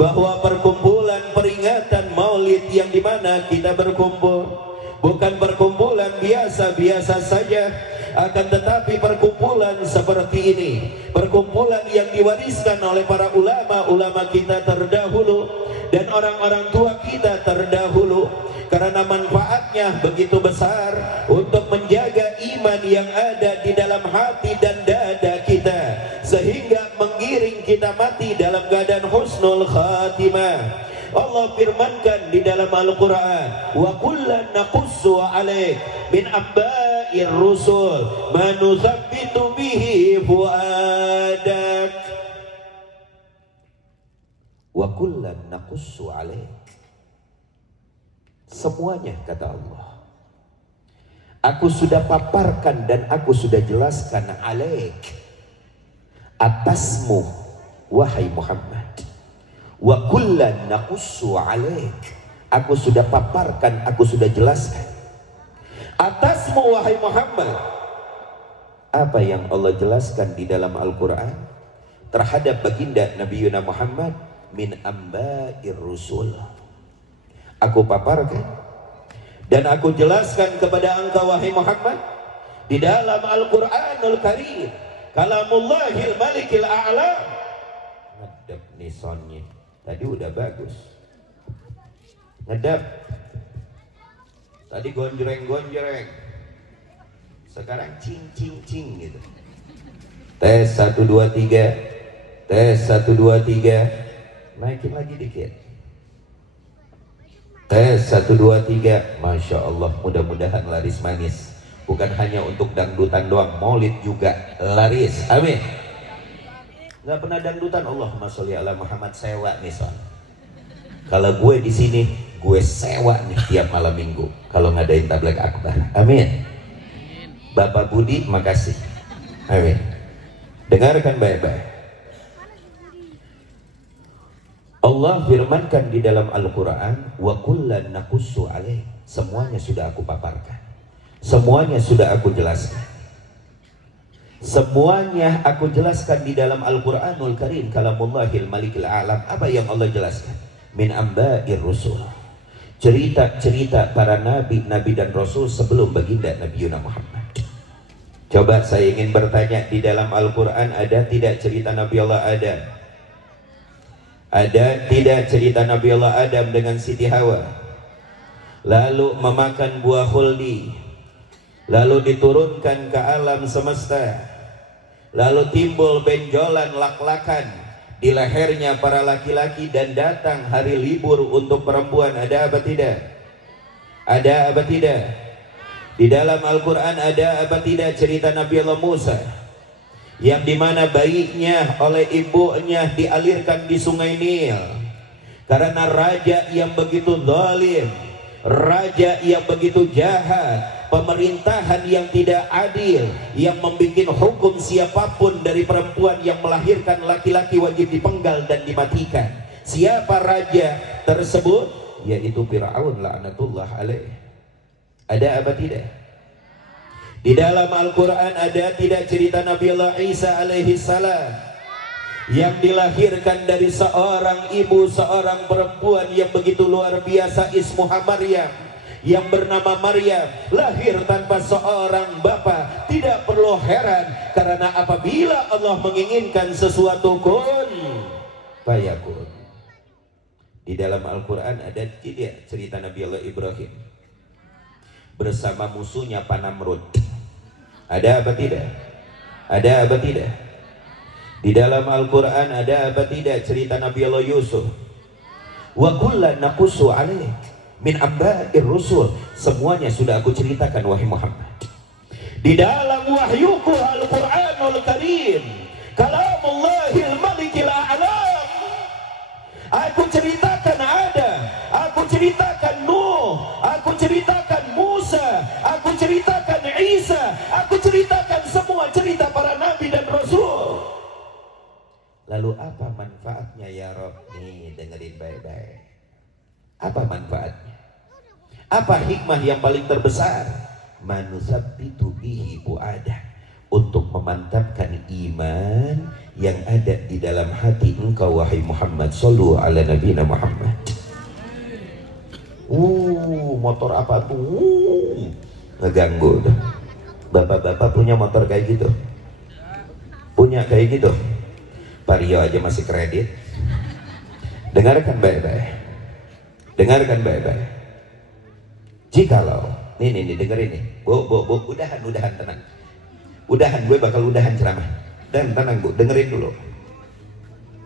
bahwa perkumpulan peringatan maulid yang dimana kita berkumpul bukan perkumpulan biasa-biasa saja, akan tetapi perkumpulan seperti ini, perkumpulan yang diwariskan oleh para ulama-ulama kita terdahulu dan orang-orang tua kita terdahulu, karena manfaatnya begitu besar untuk menjaga iman yang ada di dalam hati dan dada kita, sehingga menggiring kita mati dalam keadaan husnul khatimah. Allah firmankan di dalam Al-Quran, wa kullan naqussu 'alaik min amba'ir rusul ma nuthabbitu bihi fuadak. Wa kullan naqussu 'alaik, semuanya kata Allah aku sudah paparkan dan aku sudah jelaskan, 'alaik, atasmu wahai Muhammad. Wa kullan naqussu 'alaik, aku sudah paparkan, aku sudah jelaskan atasmu wahai Muhammad. Apa yang Allah jelaskan di dalam Al-Quran? terhadap baginda Nabi Yuna Muhammad min amba'ir rusul. Aku paparkan dan aku jelaskan kepada engkau wahai Muhammad di dalam Al-Qur'anul Karim, kalamullahil malikil a'lam. Ngedap nih soundnya. Tadi udah bagus. Ngedap. Tadi gonjreng-gonjreng. Sekarang cing-cing-cing gitu. Tes 1 2 3. Tes 1 2 3. Naikin lagi dikit. Tes 1 2 3. Masya Allah, mudah-mudahan laris manis. Bukan hanya untuk dangdutan doang, maulid juga laris. Amin. Nggak pernah dangdutan, Allahumma sholli ala Muhammad, sewa nih son. Kalau gue di sini, gue sewa nih tiap malam minggu. Kalau ngadain tabligh akbar. Amin. Bapak Budi, makasih. Amin. Dengarkan baik-baik. Allah firmankan di dalam Al-Quran, wa kullan naqussu alaih. Semuanya sudah aku paparkan. Semuanya sudah aku jelaskan. Semuanya aku jelaskan di dalam Al-Quranul Karim, kalamullahil malikil a'lam. Apa yang Allah jelaskan? Min amba'ir rusul. Cerita-cerita para nabi dan rasul sebelum baginda Nabi Yuna Muhammad. Coba saya ingin bertanya, di dalam Al-Quran ada tidak cerita Nabi Allah Adam? Ada tidak cerita Nabi Allah Adam dengan Siti Hawa? Lalu memakan buah khuldi, lalu diturunkan ke alam semesta, lalu timbul benjolan lak-lakan di lehernya para laki-laki, dan datang hari libur untuk perempuan. Ada apa tidak? Ada apa tidak? Di dalam Al-Quran ada apa tidak cerita Nabi Allah Musa, yang dimana bayinya oleh ibunya dialirkan di sungai Nil karena raja yang begitu zalim, raja yang begitu jahat, pemerintahan yang tidak adil, yang membuat hukum siapapun dari perempuan yang melahirkan laki-laki wajib dipenggal dan dimatikan. Siapa raja tersebut? Yaitu Fir'aun laknatullah alaih. Ada apa tidak? Di dalam Al-Quran ada tidak cerita Nabi Allah Isa alaihi salam, yang dilahirkan dari seorang ibu, seorang perempuan yang begitu luar biasa, ismuha Maryam, yang bernama Maryam, lahir tanpa seorang bapa. Tidak perlu heran, karena apabila Allah menginginkan sesuatu, kun fayakun. Di dalam Al-Quran ada tidak cerita Nabi Allah Ibrahim bersama musuhnya Panamrud? Ada apa tidak? Ada apa tidak? Di dalam Al-Quran ada apa tidak cerita Nabi Allah Yusuf? Wa kullan naqussu alaih min amba'ir rusul. Semuanya sudah aku ceritakan wahai Muhammad. Di dalam wahyuku Al-Quranul Karim, kalamullahil malikil a'lam. Aku ceritakan Adam, aku ceritakan Nuh, aku ceritakan Musa, aku ceritakan Isa, aku ceritakan semua cerita para nabi dan rasul. Lalu apa manfaatnya ya Rob? Nih dengerin baik-baik. Apa manfaatnya? Apa hikmah yang paling terbesar? Manusabbitu bihi fu'adah, untuk memantapkan iman yang ada di dalam hati engkau wahai Muhammad. Shallu ala nabiyina Muhammad. Motor apa tuh? Ngeganggu dah. Bapak-bapak punya motor kayak gitu? Punya kayak gitu? Vario aja masih kredit. Dengarkan baik-baik. Dengarkan baik-baik. Jikalau nih dengerin nih. Bu, udahan tenang. Udahan, gue bakal udahan ceramah. Dan tenang Bu, dengerin dulu.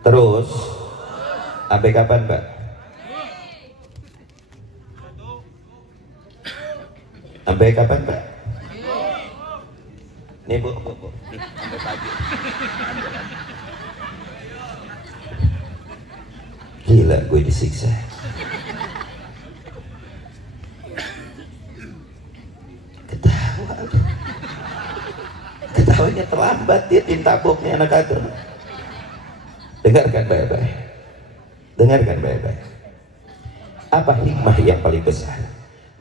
Terus sampai kapan Pak? Sampai kapan Pak? Nih Bu, nih, sampai pagi. Gila gue disiksa. Ketawanya terlambat, dia tim taboknya anak kader. Dengarkan baik-baik. Dengarkan baik-baik. Apa hikmah yang paling besar?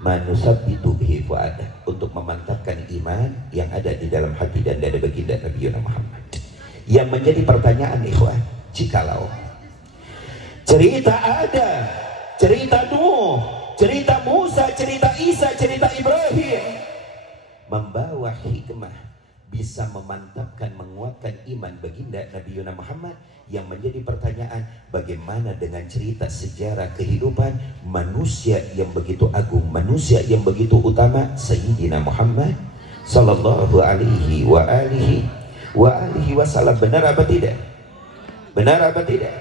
Manusabbitu bihi fu'adah, untuk memantapkan iman yang ada di dalam hati dan dada baginda Nabi Muhammad, Yang menjadi pertanyaan ikhwan, jikalau cerita ada, cerita Nuh, cerita Musa, cerita Isa, cerita Ibrahim membawa hikmah, bisa memantapkan, menguatkan iman baginda Nabi Yuna Muhammad, yang menjadi pertanyaan, bagaimana dengan cerita sejarah kehidupan manusia yang begitu agung, manusia yang begitu utama, Sayyidina Muhammad sallallahu alaihi wa alihi wasallam. Benar apa tidak? Benar apa tidak?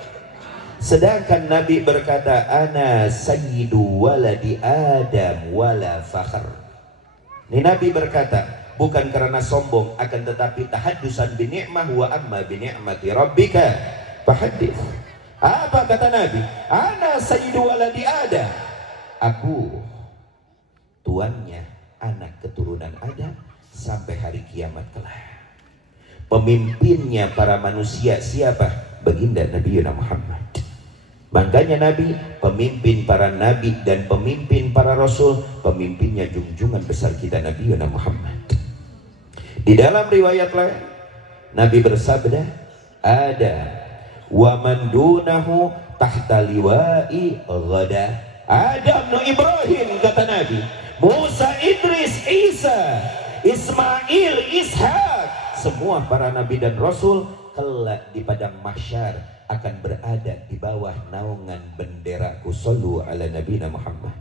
Sedangkan Nabi berkata, ana sayyidu waladi Adam wala fakhr. Ini Nabi berkata, bukan karena sombong, akan tetapi tahaddusan bi ni'mah wa amma bi ni'mati rabbika fahaddits. Apa kata Nabi? Ana sayyidu waladi Adam. Aku tuannya anak keturunan Adam sampai hari kiamat kelak. Pemimpinnya para manusia siapa? Baginda Nabi Muhammad. Makanya Nabi, pemimpin para nabi dan pemimpin para rasul, pemimpinnya junjungan besar kita Nabi Muhammad. Di dalam riwayat lain, Nabi bersabda, ada wa man dunahu tahta liwa'i ghada. Adam no Ibrahim kata Nabi, Musa, Idris, Isa, Ismail, Ishak, semua para nabi dan rasul kelak di padang mahsyar akan berada di bawah naungan benderaku. Shallu ala nabiyina Muhammad.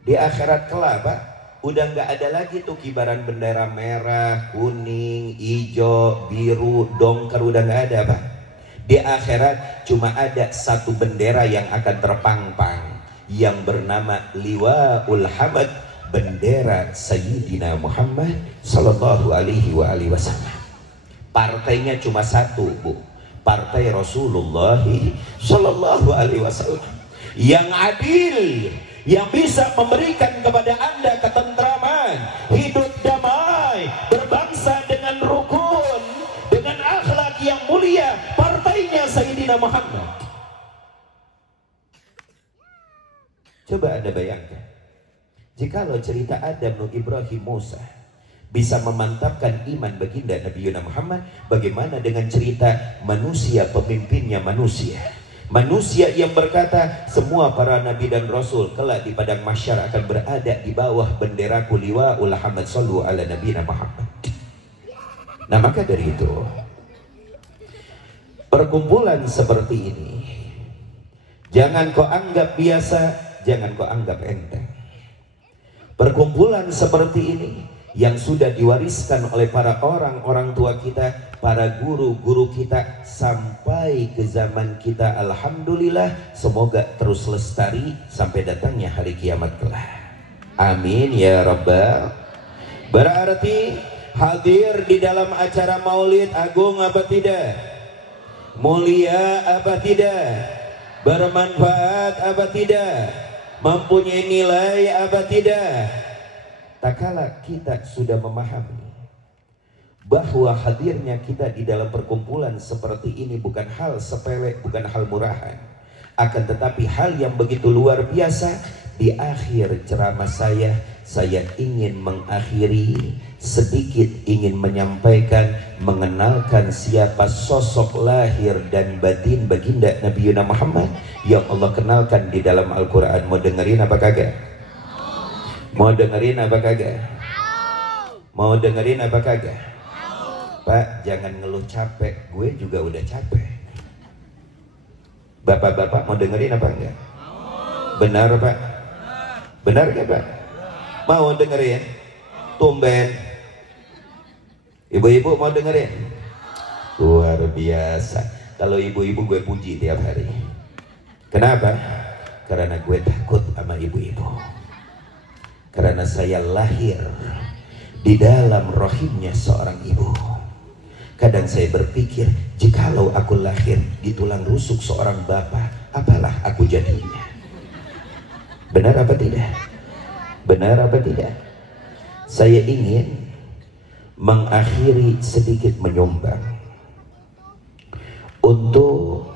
Di akhirat kelak Pak, udah nggak ada lagi tuh kibaran bendera merah, kuning, hijau, biru, dongker, udah nggak ada Pak. Di akhirat cuma ada satu bendera yang akan terpampang, yang bernama Liwaul Hamd, bendera Sayyidina Muhammad sallallahu alaihi wasallam. Partainya cuma satu Bu, partai Rasulullah sallallahu alaihi wasallam, yang adil, yang bisa memberikan kepada Anda ketentraman, hidup damai, berbangsa dengan rukun, dengan akhlak yang mulia. Partainya Sayyidina Muhammad. Coba Anda bayangkan, jikalau cerita Adam, Nuh, Ibrahim, Musa bisa memantapkan iman baginda Nabi Muhammad, bagaimana dengan cerita manusia, pemimpinnya manusia, manusia yang berkata, semua para nabi dan rasul kelak di padang mahsyar akan berada di bawah benderaku Liwaul Hamd. Shallu ala nabiyina Muhammad. Nah maka dari itu, perkumpulan seperti ini jangan kau anggap biasa, jangan kau anggap enteng. Perkumpulan seperti ini yang sudah diwariskan oleh para orang-orang tua kita, para guru-guru kita sampai ke zaman kita, alhamdulillah, semoga terus lestari sampai datangnya hari kiamat kelak. Amin ya rabbal. Berarti hadir di dalam acara maulid agung apa tidak? Mulia apa tidak? Bermanfaat apa tidak? Mempunyai nilai apa tidak? Tak kala kita sudah memahami bahwa hadirnya kita di dalam perkumpulan seperti ini bukan hal sepele, bukan hal murahan, akan tetapi hal yang begitu luar biasa. Di akhir ceramah saya ingin mengakhiri sedikit, ingin menyampaikan, mengenalkan siapa sosok lahir dan batin baginda Nabi Muhammad yang Allah kenalkan di dalam Al-Quran. Mau dengerin apa kagak? Mau dengerin apa kagak? Mau dengerin apa kagak? Pak, jangan ngeluh capek, gue juga udah capek. Bapak-bapak mau dengerin apa enggak? Benar Pak? Benar gak Pak? Mau dengerin? Tumben. Ibu-ibu mau dengerin? Luar biasa. Kalau ibu-ibu gue puji tiap hari. Kenapa? Karena gue takut sama ibu-ibu. Karena saya lahir di dalam rahimnya seorang ibu. Kadang saya berpikir, jikalau aku lahir di tulang rusuk seorang bapak, apalah aku jadinya? Benar apa tidak? Benar apa tidak? Saya ingin mengakhiri sedikit menyumbang untuk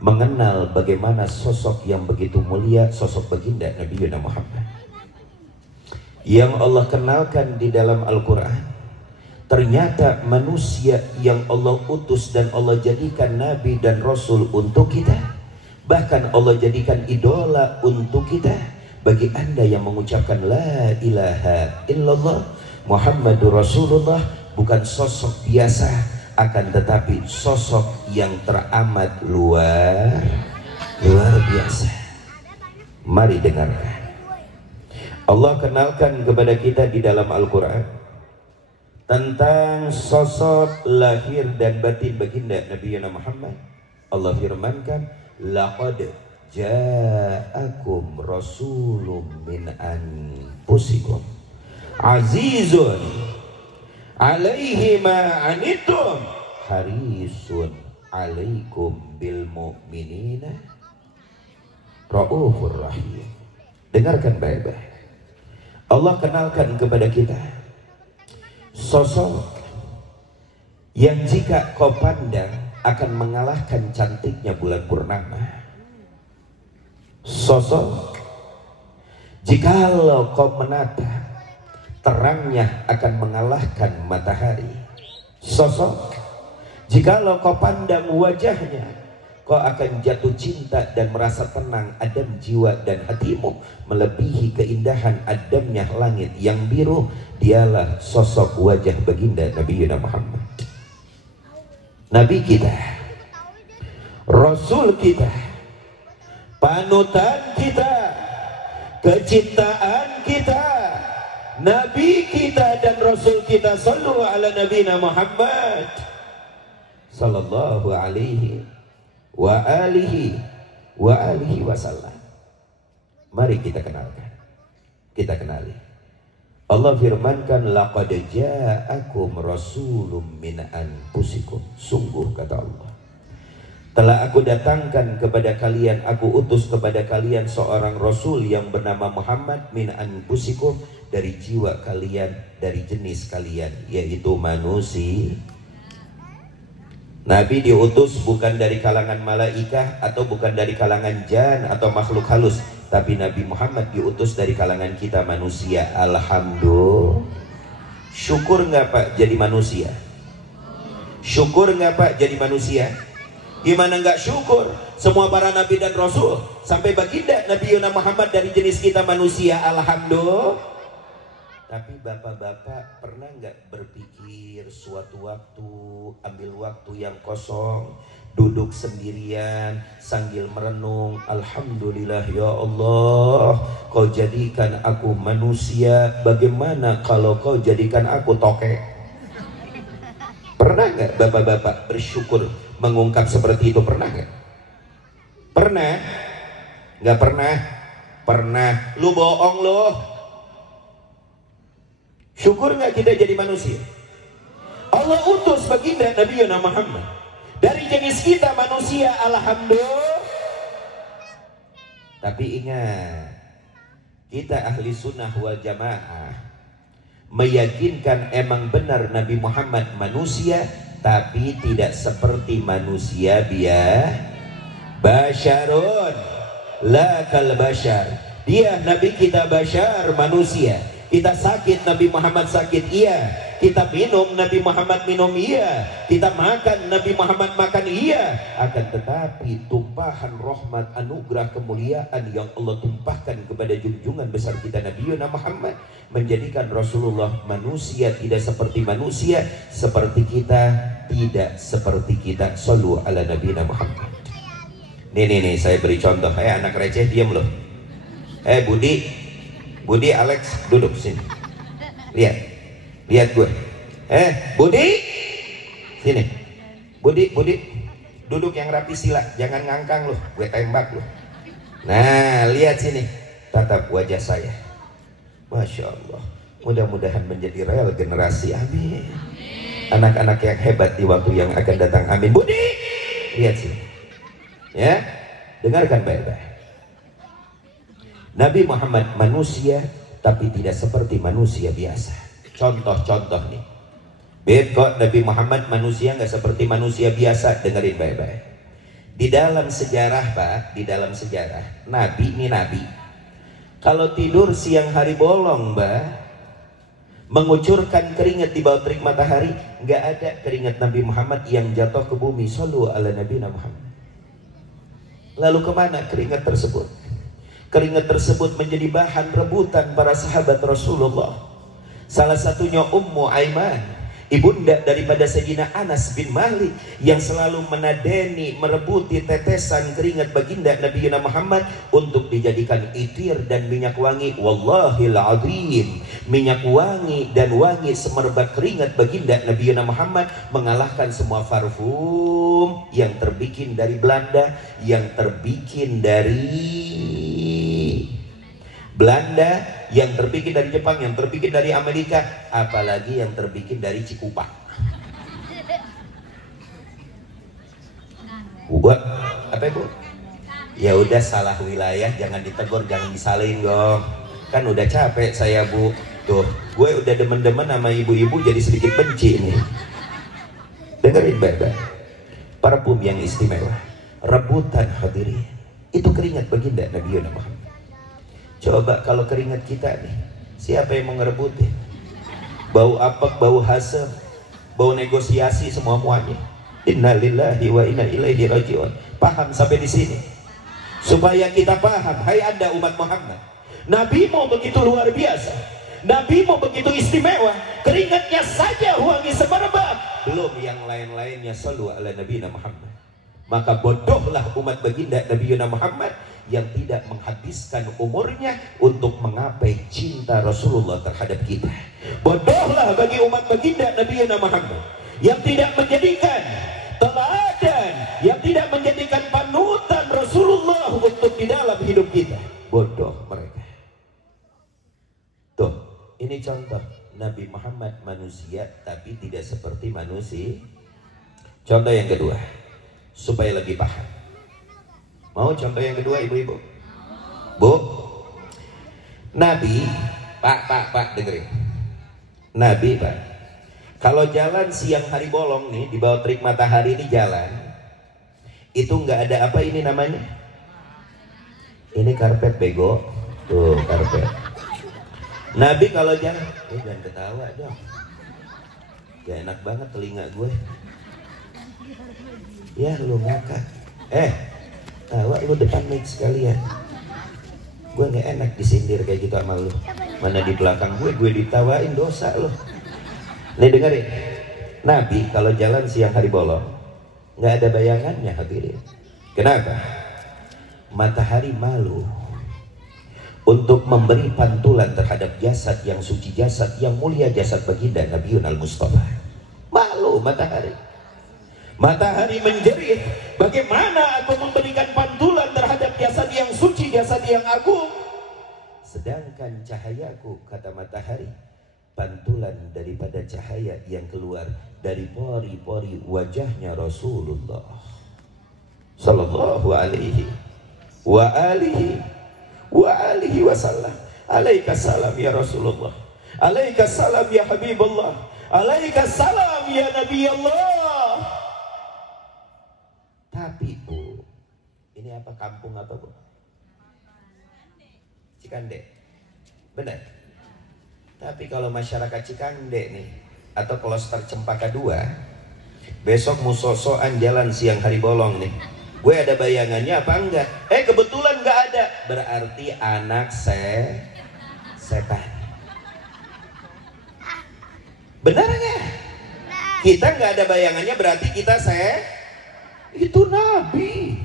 mengenal bagaimana sosok yang begitu mulia, sosok baginda Nabi Muhammad yang Allah kenalkan di dalam Al-Quran. Ternyata manusia yang Allah utus dan Allah jadikan nabi dan rasul untuk kita, bahkan Allah jadikan idola untuk kita. Bagi anda yang mengucapkan la ilaha illallah Muhammadur Rasulullah, bukan sosok biasa, akan tetapi sosok yang teramat luar biasa. Mari dengarkan. Allah kenalkan kepada kita di dalam Al-Quran tentang sosok lahir dan batin baginda Nabi Muhammad. Allah firmankan, laqad ja'akum rasulun min anfusikum azizun alaihi ma anittum harisun alaikum bil mu'minina raufur rahim. Dengarkan baik-baik. Allah kenalkan kepada kita sosok yang jika kau pandang akan mengalahkan cantiknya bulan purnama. Sosok jikalau kau menatap, terangnya akan mengalahkan matahari. Sosok jikalau kau pandang wajahnya, kau akan jatuh cinta dan merasa tenang adem jiwa dan hatimu, melebihi keindahan ademnya langit yang biru. Dialah sosok wajah baginda Nabi Muhammad, Nabi kita, Rasul kita, panutan kita, kecintaan kita, Nabi kita dan Rasul kita. Sallu ala Nabi Muhammad sallallahu alaihi wa alihi wasallam. Mari kita kenalkan, kita kenali. Allah firmankan, laqad ja'akum rasulun min anfusikum. Sungguh kata Allah, telah aku datangkan kepada kalian, aku utus kepada kalian seorang rasul yang bernama Muhammad, min anfusikum, dari jiwa kalian, dari jenis kalian, yaitu manusia. Nabi diutus bukan dari kalangan malaikah atau bukan dari kalangan jan atau makhluk halus, tapi Nabi Muhammad diutus dari kalangan kita manusia. Alhamdulillah. Syukur nggak Pak jadi manusia? Syukur nggak Pak jadi manusia? Gimana nggak syukur? Semua para nabi dan rasul sampai baginda Nabi Muhammad dari jenis kita manusia. Alhamdulillah. Tapi bapak-bapak pernah nggak berpikir suatu waktu, ambil waktu yang kosong, duduk sendirian sambil merenung, alhamdulillah ya Allah, kau jadikan aku manusia, bagaimana kalau kau jadikan aku tokek? Pernah nggak bapak-bapak bersyukur mengungkap seperti itu? Pernah nggak? Pernah? Nggak pernah? Pernah. Lu bohong lu. Syukur nggak kita jadi manusia? Allah utus baginda Nabi Muhammad dari jenis kita manusia. Alhamdulillah. Tapi ingat, kita ahli sunnah wal jamaah meyakinkan emang benar Nabi Muhammad manusia, tapi tidak seperti manusia basyarun la kal basyar. Dia Nabi kita basyar, manusia. Kita sakit, Nabi Muhammad sakit, iya. Kita minum, Nabi Muhammad minum, iya. Kita makan, Nabi Muhammad makan, iya. Akan tetapi tumpahan rahmat, anugerah, kemuliaan yang Allah tumpahkan kepada junjungan besar kita Nabi Muhammad menjadikan Rasulullah manusia tidak seperti manusia, seperti kita tidak seperti kita. Sallu ala Nabi Muhammad. Nih, saya beri contoh. Anak receh diam loh. Budi, Alex, duduk sini. Lihat gue. Budi, sini. Budi, duduk yang rapi sila, jangan ngangkang loh, gue tembak loh. Nah, lihat sini, tatap wajah saya. Masya Allah, mudah-mudahan menjadi real generasi, amin. Anak-anak yang hebat di waktu yang akan datang, amin. Budi, lihat sini. Ya, dengarkan baik-baik. Nabi Muhammad manusia, tapi tidak seperti manusia biasa. Contoh-contoh nih. Kok Nabi Muhammad manusia nggak seperti manusia biasa? Dengerin baik-baik. Di dalam sejarah Pak, di dalam sejarah, Nabi ini Nabi. Kalau tidur siang hari bolong Mbak, mengucurkan keringat di bawah terik matahari, nggak ada keringat Nabi Muhammad yang jatuh ke bumi. Shallu ala Nabi Muhammad. Lalu kemana keringat tersebut? Keringat tersebut menjadi bahan rebutan para sahabat Rasulullah. Salah satunya Ummu Aiman, ibunda daripada Sayyidina Anas bin Malik, yang selalu menadeni, merebuti tetesan keringat baginda Nabi Muhammad untuk dijadikan itir dan minyak wangi. Wallahil azim, minyak wangi dan wangi semerbak keringat baginda Nabi Muhammad mengalahkan semua parfum yang terbikin dari Belanda, yang terbikin dari Belanda, yang terbikin dari Jepang, yang terbikin dari Amerika, apalagi yang terbikin dari Cikupa. Buat apa Bu? Ya udah, salah wilayah jangan ditegur, jangan disalahin dong. Kan udah capek saya Bu. Tuh, gue udah demen-demen sama ibu-ibu jadi sedikit benci nih. Dengerin baik-baik. Parfum yang istimewa, rebutan hadirin, itu keringat baginda Nabi Muhammad. Coba kalau keringat kita nih, siapa yang mau ngerebutin? Bau apek, bau hasem, bau negosiasi, semua-muanya. Innalillahi wa inna ilaihi rajiun. Paham sampai di sini? Supaya kita paham, hai Anda umat Muhammad, Nabi mau begitu luar biasa, Nabi mau begitu istimewa, keringatnya saja wangi semerbak, belum yang lain-lainnya. Shallu ala Nabi Muhammad. Maka bodohlah umat baginda Nabi Muhammad yang tidak menghabiskan umurnya untuk menggapai cinta Rasulullah terhadap kita. Bodohlah bagi umat baginda Nabi Muhammad yang tidak menjadikan teladan, yang tidak menjadikan panutan Rasulullah untuk di dalam hidup kita. Bodoh mereka. Tuh, ini contoh Nabi Muhammad manusia tapi tidak seperti manusia. Contoh yang kedua, supaya lebih paham. Mau contoh yang kedua ibu-ibu? Bu, Nabi, Pak dengerin. Nabi Pak, kalau jalan siang hari bolong nih di bawah terik matahari ini jalan, itu nggak ada apa ini namanya? Ini karpet bego, tuh karpet. Nabi kalau jalan, jangan ketawa dong, gak enak banget telinga gue. Ya lu ngakak, tawa lu depan mic sekalian. Gue gak enak disindir kayak gitu sama lu. Mana di belakang gue ditawain, dosa lu. Nih dengerin, Nabi kalau jalan siang hari bolong gak ada bayangannya hadirin. Kenapa? Matahari malu untuk memberi pantulan terhadap jasad yang suci, jasad yang mulia, jasad baginda Nabi Mustafa. Malu matahari. Matahari menjerit, bagaimana aku memberikan pantulan terhadap jasad yang suci, jasad yang agung, sedangkan cahayaku, kata matahari, pantulan daripada cahaya yang keluar dari pori-pori wajahnya Rasulullah sallallahu alaihi wa alihi wasallam. Alaikassalam ya Rasulullah, alaikassalam ya Habibullah, alaikassalam ya Nabi Allah. Tapi Bu, ini apa kampung apa Bu? Cikande, benar. Tapi kalau masyarakat Cikande nih, atau kloster Cempaka 2, besok musosoan jalan siang hari bolong nih, gue ada bayangannya apa enggak? Kebetulan enggak ada, berarti anak setan. Benar nggak? Kita nggak ada bayangannya, berarti kita itu Nabi,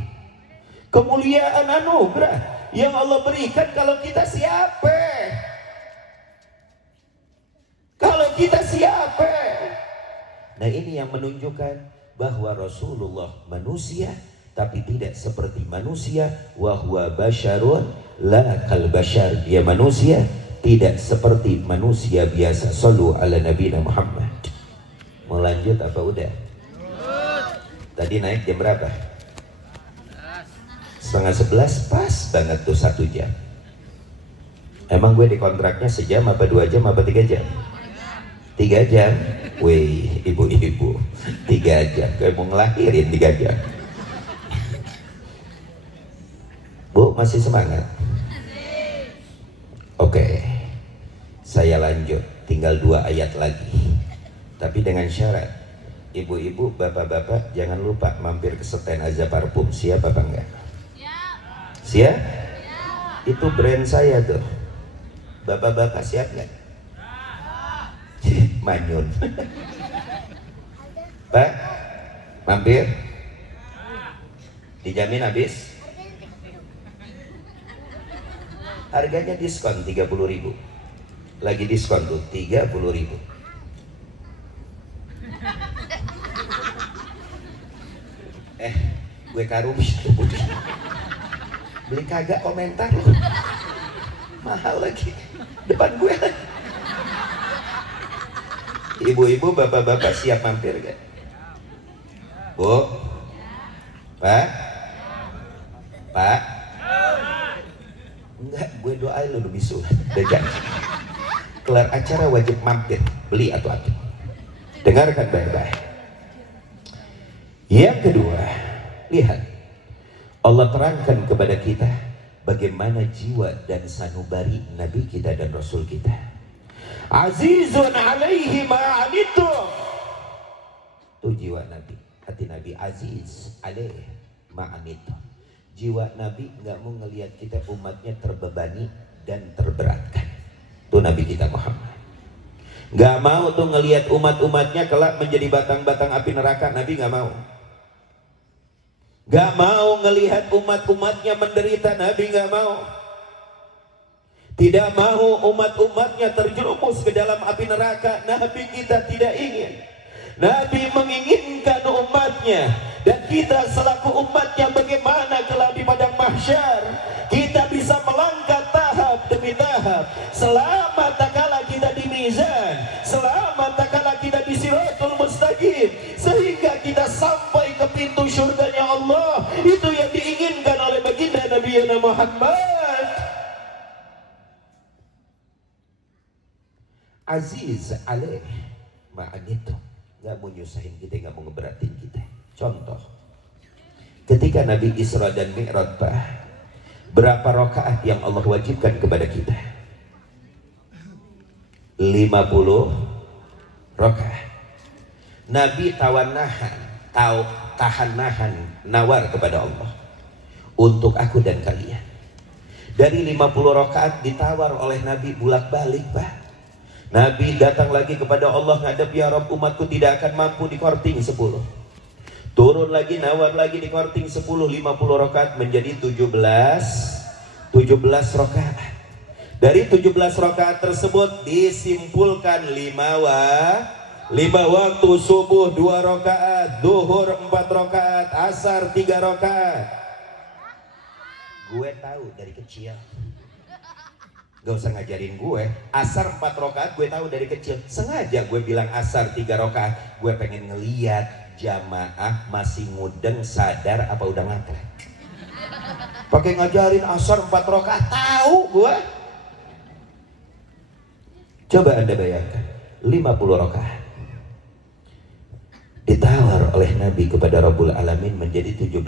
kemuliaan anugerah yang Allah berikan. Kalau kita siapa? Kalau kita siapa? Nah ini yang menunjukkan bahwa Rasulullah manusia tapi tidak seperti manusia. Wa huwa basyarun la kal basyar, dia manusia tidak seperti manusia biasa. Shallu ala Nabi Muhammad. Mau lanjut apa udah? Tadi naik jam berapa? 10:30, pas banget tuh 1 jam. Emang gue dikontraknya sejam apa 2 jam apa 3 jam? 3 jam. Wih ibu-ibu, 3 jam kayak mau ngelahirin 3 jam. Bu masih semangat? Oke, saya lanjut. tinggal 2 ayat lagi. Tapi dengan syarat, ibu-ibu, bapak-bapak jangan lupa mampir ke Sten Aza Parfum. Siap apa enggak? Siap? Itu brand saya tuh. Bapak-bapak siap nggak? Manyun. Pak, mampir? Dijamin habis? Harganya diskon 30.000. Lagi diskon tuh 30.000. Gue karung beli kagak komentar loh. Mahal lagi depan gue. Ibu-ibu, bapak-bapak siap mampir gak? Bu? Pak? Pak? Enggak, gue doain lu bisu. Udah janji. Kelar acara wajib mampir, beli atau dengarkan baik-baik. Yang kedua, lihat, Allah terangkan kepada kita bagaimana jiwa dan sanubari Nabi kita dan Rasul kita. Azizun alaihi ma'anitum. Itu jiwa Nabi, hati Nabi aziz alaihi ma'anitum. Jiwa Nabi nggak mau ngelihat kita umatnya terbebani dan terberatkan. Itu Nabi kita Muhammad. Nggak mau tuh ngelihat umat-umatnya kelak menjadi batang-batang api neraka. Nabi nggak mau. Gak mau ngelihat umat-umatnya menderita. Nabi gak mau. Tidak mau umat-umatnya terjerumus ke dalam api neraka. Nabi kita tidak ingin. Nabi menginginkan umatnya, dan kita selaku umatnya bagaimana kelak di padang mahsyar kita bisa melangkah tahap demi tahap. Selamat tak kala kita di mizan, selamat tak kala kita di siratul mustaqim, sehingga kita sampai ke pintu surganya Allah. Itu yang diinginkan oleh baginda Nabi Muhammad. Aziz alaih ma'anitum. Gak mau nyusahin kita, gak mau ngeberatin kita. Contoh, ketika Nabi Isra dan Mi'raj, berapa rakaat yang Allah wajibkan kepada kita? 50 rakaat. Nabi tahan nahan nawar kepada Allah, untuk aku dan kalian. Dari 50 rakaat ditawar oleh Nabi bolak-balik, Pak. Nabi datang lagi kepada Allah, ngadep, ya Rabb, umatku tidak akan mampu di korting 10. Turun lagi, nawar lagi di korting 10. 50 rakaat menjadi 17 rakaat. Dari 17 rakaat tersebut disimpulkan 5 waktu: subuh 2 rakaat, duhur 4 rakaat, asar 3 rakaat. Gue tahu dari kecil. Gak usah ngajarin gue. Asar 4 rakaat gue tahu dari kecil. Sengaja gue bilang asar 3 rakaat. Gue pengen ngeliat jamaah masih mudeng, sadar apa udah ngakrek. Pakai ngajarin asar 4 rakaat, tahu gue. Coba Anda bayangkan, 50 rakaat ditawar oleh Nabi kepada Rabbul Alamin menjadi 17.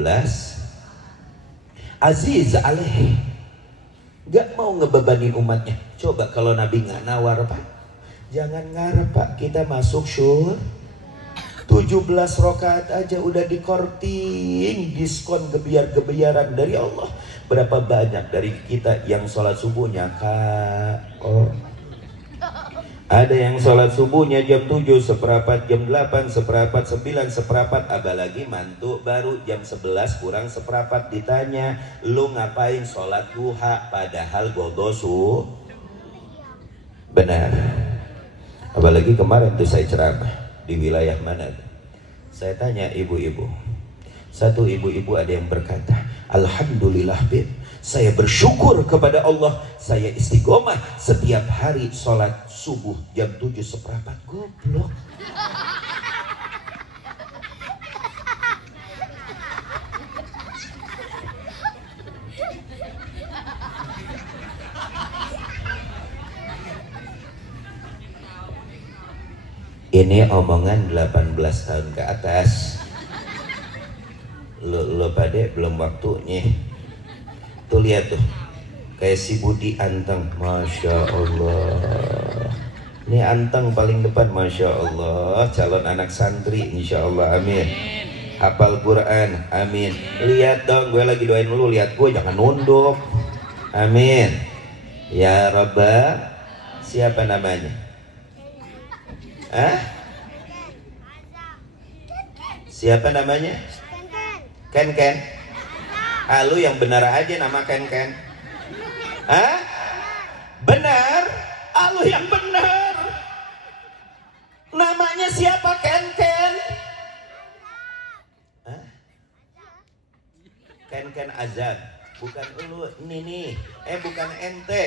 Aziz alaihi, gak mau ngebebanin umatnya. Coba kalau Nabi nggak nawar, Pak. Jangan ngarep, Pak, kita masuk syur. 17 rakaat aja udah dikorting, diskon gebiar-gebiaran dari Allah. Berapa banyak dari kita yang sholat subuhnya ada yang sholat subuhnya jam 7, seperempat, jam 8, seperempat, 9, seperempat. Apalagi mantu baru jam 11 kurang seperempat. Ditanya, lu ngapain sholat duha padahal godosu? Benar. Apalagi kemarin tuh saya ceramah di wilayah mana, saya tanya ibu-ibu. Satu ibu-ibu ada yang berkata, alhamdulillah Bib, saya bersyukur kepada Allah, saya istiqomah setiap hari sholat subuh jam 7 seperempat. Goblok. Ini omongan 18 tahun ke atas. Lo pada belum waktunya. Tuh lihat tuh, kayak si Budi anteng, masya Allah. Ini anteng paling depan, Masya Allah, calon anak santri, Insya Allah, amin. Hafal Quran, amin. Lihat dong, gue lagi doain lu, lihat gue, jangan nunduk, amin. Ya Rabbah, siapa namanya? Hah? Siapa namanya? Ken Ken. Ah, lu yang benar aja nama Ken Ken. Hah? Benar? Ah, lu yang benar. Namanya siapa Ken Ken? Hah? Ken Ken Azab. Bukan lu, ini nih. Bukan ente.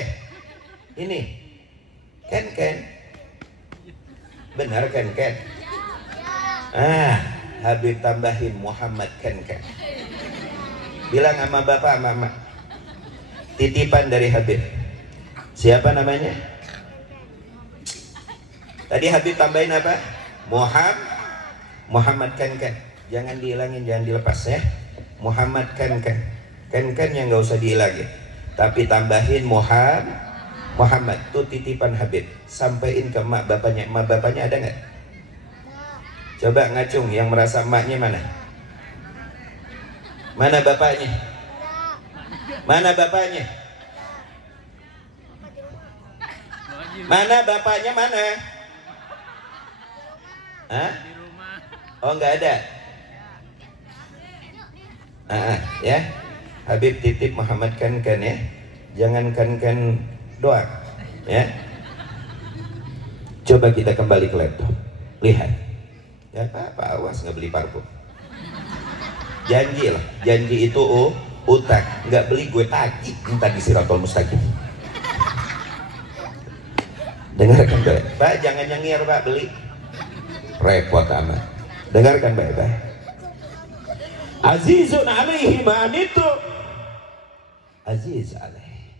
Ini. Ken Ken. Benar Ken Ken? Ah, Habib tambahin Muhammad Ken Ken. Bilang sama bapak sama mama. Titipan dari Habib. Siapa namanya? Tadi Habib tambahin apa? Muhammad Ken Ken. Jangan dihilangin, jangan dilepas ya. Muhammad Ken Ken. Ken Ken yang nggak usah dihilangin. Tapi tambahin Muhammad. Tuh titipan Habib. Sampaiin ke mak bapaknya. Mak bapaknya ada nggak? Coba ngacung yang merasa emaknya mana? Mana bapaknya? Mana bapaknya? Mana bapaknya mana? Hah? Oh nggak ada. Ya. Habib titip Muhammad Ken Ken ya. Jangan Ken Ken doang ya. Coba kita kembali ke laptop. Lihat. Ya apa, awas nggak beli parfum. Janji lah, janji itu utang. Nggak beli gue tagih entar di Siratul Mustaqim. Dengarkan baik, Pak, jangan nyengir Pak, beli repot amat. Dengarkan baik-baik. Azizun alaihi ma'anitu. Aziz alaih,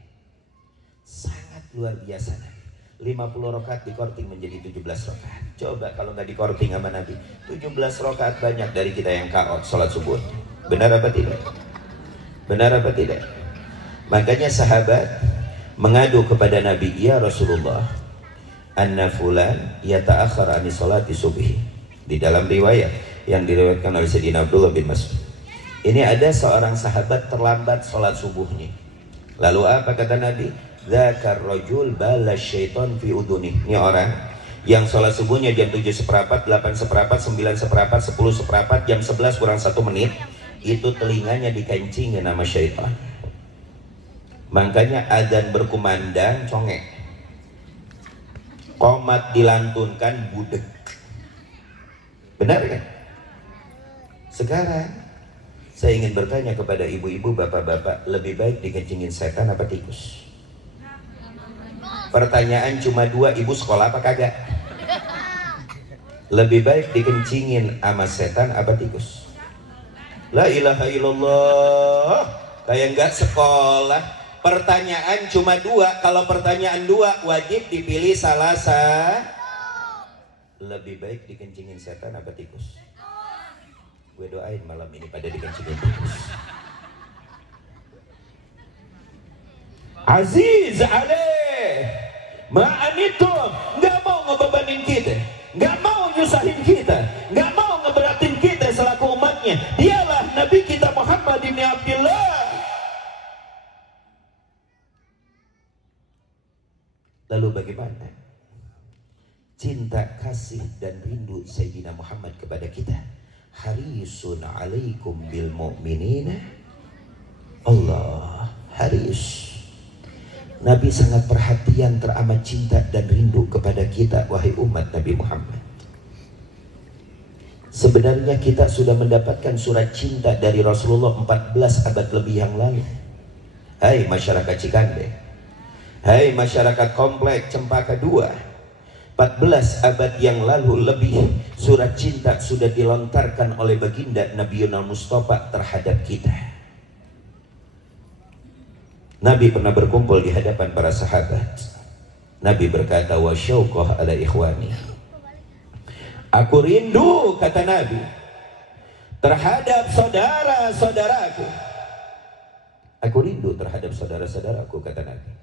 sangat luar biasa Nabi. 50 rakaat dikorting menjadi 17 rakaat. Coba kalau nggak dikorting sama Nabi, 17 rakaat banyak dari kita yang kaot sholat subuh. Benar apa tidak? Benar apa tidak? Makanya sahabat mengadu kepada Nabi, ya Rasulullah, anna fulan yata'akhir ani sholati subhi. Di dalam riwayat yang diriwayatkan oleh Sayyidina Abdullah bin Mas'ud, ini ada seorang sahabat terlambat sholat subuhnya. Lalu apa kata Nabi? Dzakar rajul bala syaiton fi uduni. Ini orang yang sholat subuhnya jam 7 seperempat, 8 seperempat, 9 seperempat, 10 seperempat, jam 11 kurang 1 menit, itu telinganya dikencingin sama syaitan. Makanya adzan berkumandang congek, qomat dilantunkan budek. Benar kan? Sekarang saya ingin bertanya kepada ibu-ibu, bapak-bapak, lebih baik dikencingin setan apa tikus? Pertanyaan cuma 2, ibu sekolah apa kagak? Lebih baik dikencingin sama setan apa tikus? La ilaha illallah, kayak nggak sekolah. Pertanyaan cuma 2, kalau pertanyaan 2 wajib dipilih salah satu. Lebih baik dikencingin setan apa tikus? Gue doain malam ini pada dikencingin tikus. Aziz alaih ma'anitum, nggak mau ngebebanin kita, nggak mau nyusahin kita, nggak mau ngeberatin kita selaku umatnya. Dialah Nabi kita Muhammad bin Abdullah. Lalu bagaimana cinta kasih dan rindu Sayyidina Muhammad kepada kita? Harisun alaikum bil mu'minina. Allah haris. Nabi sangat perhatian, teramat cinta dan rindu kepada kita, wahai umat Nabi Muhammad. Sebenarnya kita sudah mendapatkan surat cinta dari Rasulullah 14 abad lebih yang lalu. Hai masyarakat Cikande, hai masyarakat komplek Cempaka 2, 14 abad yang lalu lebih, surat cinta sudah dilontarkan oleh baginda Nabi Yunus Mustafa terhadap kita. Nabi pernah berkumpul di hadapan para sahabat. Nabi berkata, wa syauqah ala ikhwani. Aku rindu, kata Nabi, terhadap saudara-saudaraku. Aku rindu terhadap saudara-saudaraku, kata Nabi.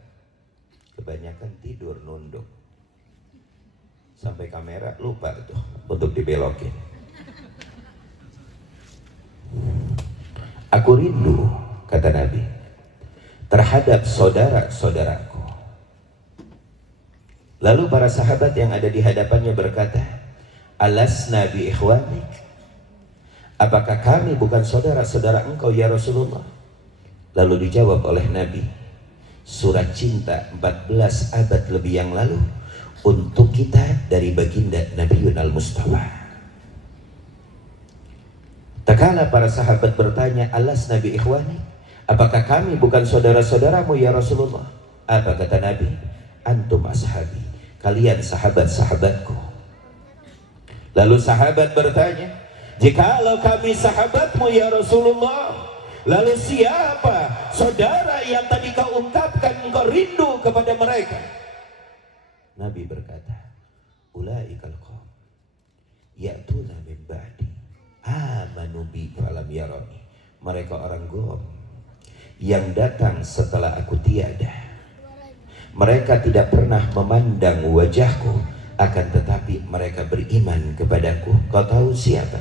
Kebanyakan tidur nunduk. Sampai kamera lupa tuh untuk dibelokin. Aku rindu, kata Nabi, terhadap saudara-saudaraku. Lalu para sahabat yang ada di hadapannya berkata, alasna bi ikhwanik, apakah kami bukan saudara-saudara engkau ya Rasulullah? Lalu dijawab oleh Nabi, surat cinta 14 abad lebih yang lalu untuk kita dari baginda Nabiun al-Mustafa. Tak kala para sahabat bertanya, alas Nabi ikhwani, apakah kami bukan saudara-saudaramu ya Rasulullah? Apa kata Nabi? Antum ashabi, kalian sahabat-sahabatku. Lalu sahabat bertanya, jikalau kami sahabatmu ya Rasulullah, lalu siapa saudara yang tadi kau ungkapkan engkau rindu kepada mereka? Nabi berkata, ulaikal qaum ya'tuna min ba'di amanu bi falam yarani. Mereka orang Gom yang datang setelah aku tiada. Mereka tidak pernah memandang wajahku, akan tetapi mereka beriman kepadaku. Kau tahu siapa?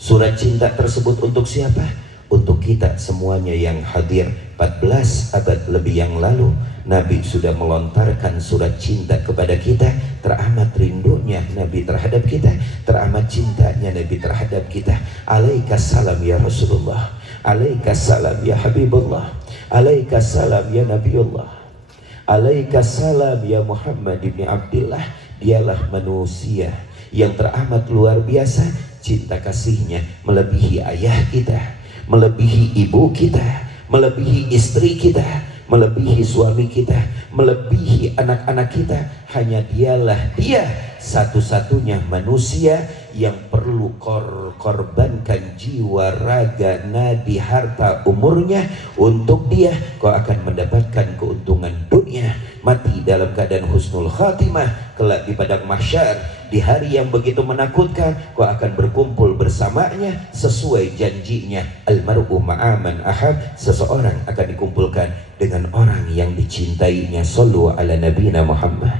Surat cinta tersebut untuk siapa? Untuk kita semuanya yang hadir. 14 abad lebih yang lalu Nabi sudah melontarkan surat cinta kepada kita. Teramat rindunya Nabi terhadap kita, teramat cintanya Nabi terhadap kita. Alaikassalam ya Rasulullah, alaikassalam ya Habibullah, alaikassalam ya Nabiullah, alaikassalam ya Muhammad ibn Abdillah. Dialah manusia yang teramat luar biasa. Cinta kasihnya melebihi ayah kita, melebihi ibu kita, melebihi istri kita, melebihi suami kita, melebihi anak-anak kita. Hanya dialah dia satu-satunya manusia yang perlu korbankan jiwa, raga, nadi, harta, umurnya untuk dia. Kau akan mendapatkan keuntungan dunia, mati dalam keadaan husnul khatimah, kelak di padang mahsyar, di hari yang begitu menakutkan, kau akan berkumpul bersamanya sesuai janjinya. Almar'u ma'aman ahab, seseorang akan dikumpulkan dengan orang yang dicintainya. Sallu ala nabiyina Muhammad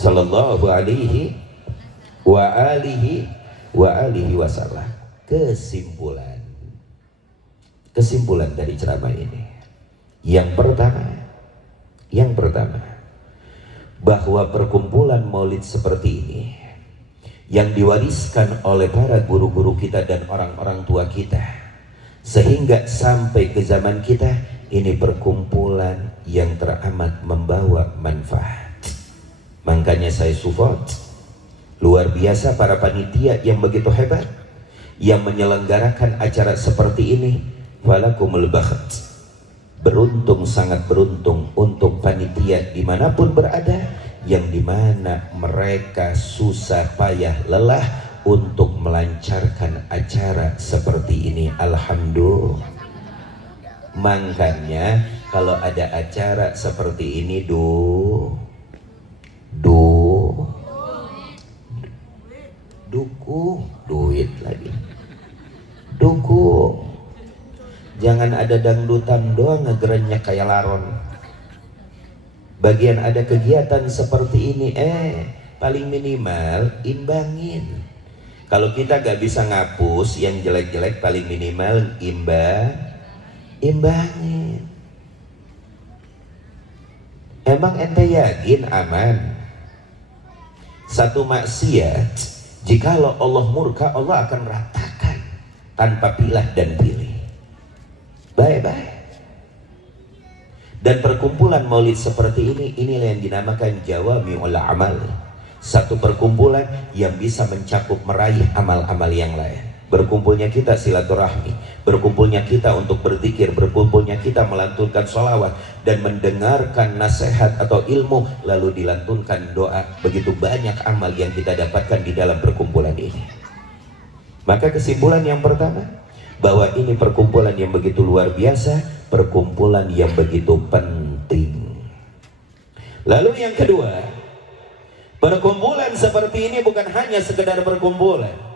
sallallahu alaihi wa alihi wasallam. Kesimpulan dari ceramah ini, yang pertama, bahwa perkumpulan maulid seperti ini yang diwariskan oleh para guru-guru kita dan orang-orang tua kita, sehingga sampai ke zaman kita ini perkumpulan yang teramat membawa manfaat. Makanya saya support luar biasa para panitia yang begitu hebat yang menyelenggarakan acara seperti ini. Walakumul bakht, beruntung, sangat beruntung untuk panitia dimanapun berada, yang dimana mereka susah payah lelah untuk melancarkan acara seperti ini. Alhamdulillah. Makanya kalau ada acara seperti ini, dukung, duit lagi, dukung. Jangan ada dangdutan doang ngegerennya kayak laron. Bagian ada kegiatan seperti ini, paling minimal imbangin. Kalau kita gak bisa ngapus yang jelek-jelek, paling minimal imbangin. Emang ente yakin aman? Satu maksiat, jikalau Allah murka, Allah akan ratakan tanpa pilah dan pilih. Baik-baik. Dan perkumpulan maulid seperti ini, inilah yang dinamakan jawami'ul amal. Satu perkumpulan yang bisa mencakup meraih amal-amal yang lain. Berkumpulnya kita silaturahmi, berkumpulnya kita untuk berzikir, berkumpulnya kita melantunkan sholawat dan mendengarkan nasihat atau ilmu, lalu dilantunkan doa. Begitu banyak amal yang kita dapatkan di dalam perkumpulan ini. Maka kesimpulan yang pertama, bahwa ini perkumpulan yang begitu luar biasa, perkumpulan yang begitu penting. Lalu yang kedua, perkumpulan seperti ini bukan hanya sekedar perkumpulan.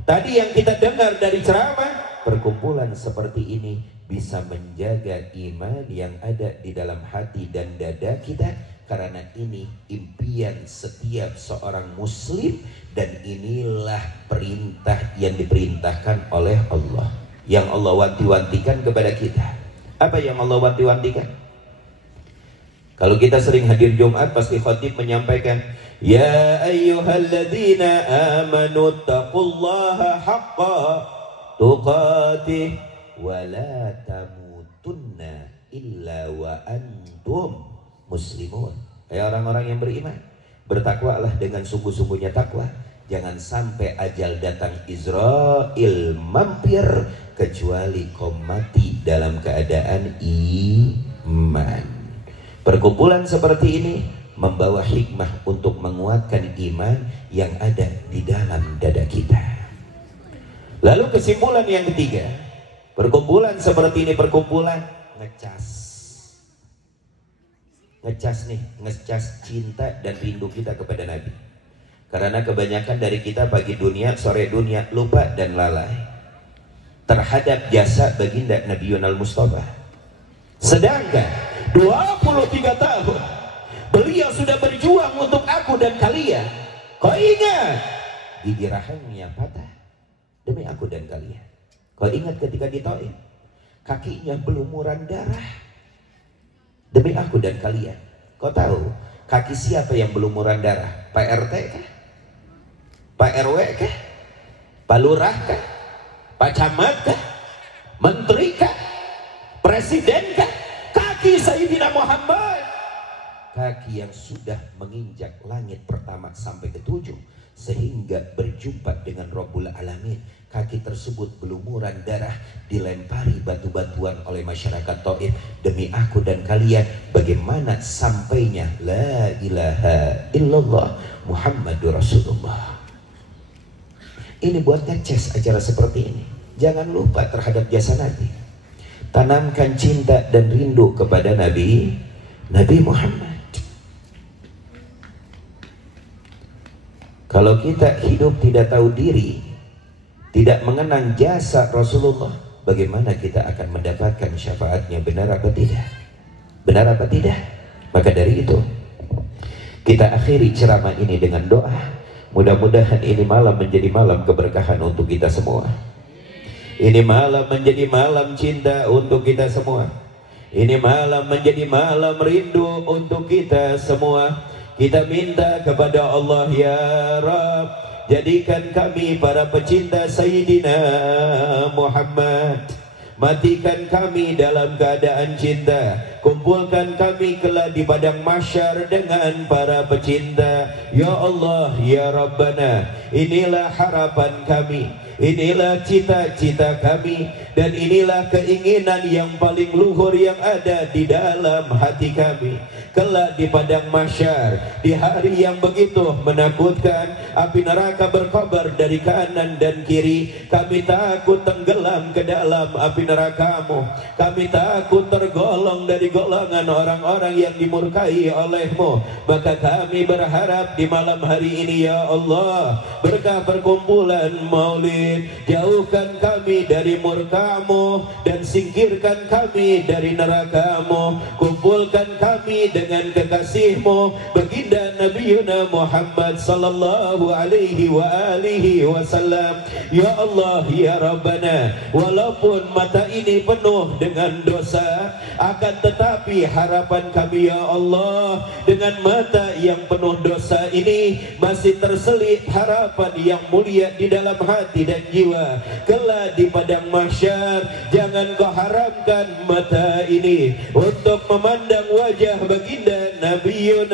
Tadi yang kita dengar dari ceramah, perkumpulan seperti ini bisa menjaga iman yang ada di dalam hati dan dada kita. karena ini impian setiap seorang muslim dan inilah perintah yang diperintahkan oleh Allah, yang Allah wanti-wantikan kepada kita. Apa yang Allah wanti-wantikan? Kalau kita sering hadir Jumat pasti khatib menyampaikan, ya ayyuhalladzina amanu taqullaha haqqa tuqatih wa la tamutunna illa wa antum muslimun. Hai orang-orang yang beriman, bertakwalah dengan sungguh-sungguhnya takwa. Jangan sampai ajal datang Israel mampir kecuali kau mati dalam keadaan iman. Perkumpulan seperti ini membawa hikmah untuk menguatkan iman yang ada di dalam dada kita. Lalu kesimpulan yang ketiga, perkumpulan seperti ini perkumpulan ngecas cinta dan rindu kita kepada Nabi. Karena kebanyakan dari kita pagi dunia, sore dunia, lupa dan lalai terhadap jasa baginda Nabi Yunal Mustafa. Sedangkan 23 tahun beliau sudah berjuang untuk aku dan kalian. Kau ingat gigi rahangnya patah demi aku dan kalian. Kau ingat ketika di Taif kakinya berlumuran darah demi aku dan kalian. Kau tahu kaki siapa yang berlumuran darah? Pak RT kah? Pak RW kah? Pak Lurah kah? Pak Camat kah? Menteri kah? Presiden kah? Kaki Sayyidina Muhammad. Kaki yang sudah menginjak langit pertama sampai ke-7 sehingga berjumpa dengan Rabbul Alamin. Kaki tersebut berlumuran darah, dilempari batu-batuan oleh masyarakat Taif demi aku dan kalian. Bagaimana sampainya la ilaha illallah Muhammadur Rasulullah. Ini buat ngeces acara seperti ini. Jangan lupa terhadap jasa Nabi. Tanamkan cinta dan rindu kepada Nabi Muhammad. Kalau kita hidup tidak tahu diri, tidak mengenang jasa Rasulullah, bagaimana kita akan mendapatkan syafaatnya? Benar apa tidak? Benar apa tidak? Maka dari itu kita akhiri ceramah ini dengan doa. Mudah-mudahan ini malam menjadi malam keberkahan untuk kita semua. Ini malam menjadi malam cinta untuk kita semua. Ini malam menjadi malam rindu untuk kita semua. Kita minta kepada Allah, ya Rabb, jadikan kami para pecinta Sayyidina Muhammad. Matikan kami dalam keadaan cinta. Kumpulkan kami kelak di padang mahsyar dengan para pecinta. Ya Allah, ya Rabbana, inilah harapan kami, inilah cita-cita kami, dan inilah keinginan yang paling luhur yang ada di dalam hati kami. Kelak di padang mahsyar, di hari yang begitu menakutkan, api neraka berkobar dari kanan dan kiri. Kami takut tenggelam ke dalam api neraka-Mu. Kami takut tergolong dari golongan orang-orang yang dimurkai oleh-Mu. Maka kami berharap di malam hari ini, ya Allah, berkah perkumpulan maulid, jauhkan kami dari murka-Mu dan singkirkan kami dari neraka-Mu. Kumpulkan kami dengan kekasih-Mu, baginda Nabi Muhammad sallallahu alaihi wa alihi wasallam. Ya Allah, ya Rabbana, walaupun mata ini penuh dengan dosa, akan tetapi harapan kami, ya Allah, dengan mata yang penuh dosa ini masih terselip harapan yang mulia di dalam hati dan jiwa. Kelak di padang mahsyar, jangan Kau haramkan mata ini untuk memandang wajah baginda Nabi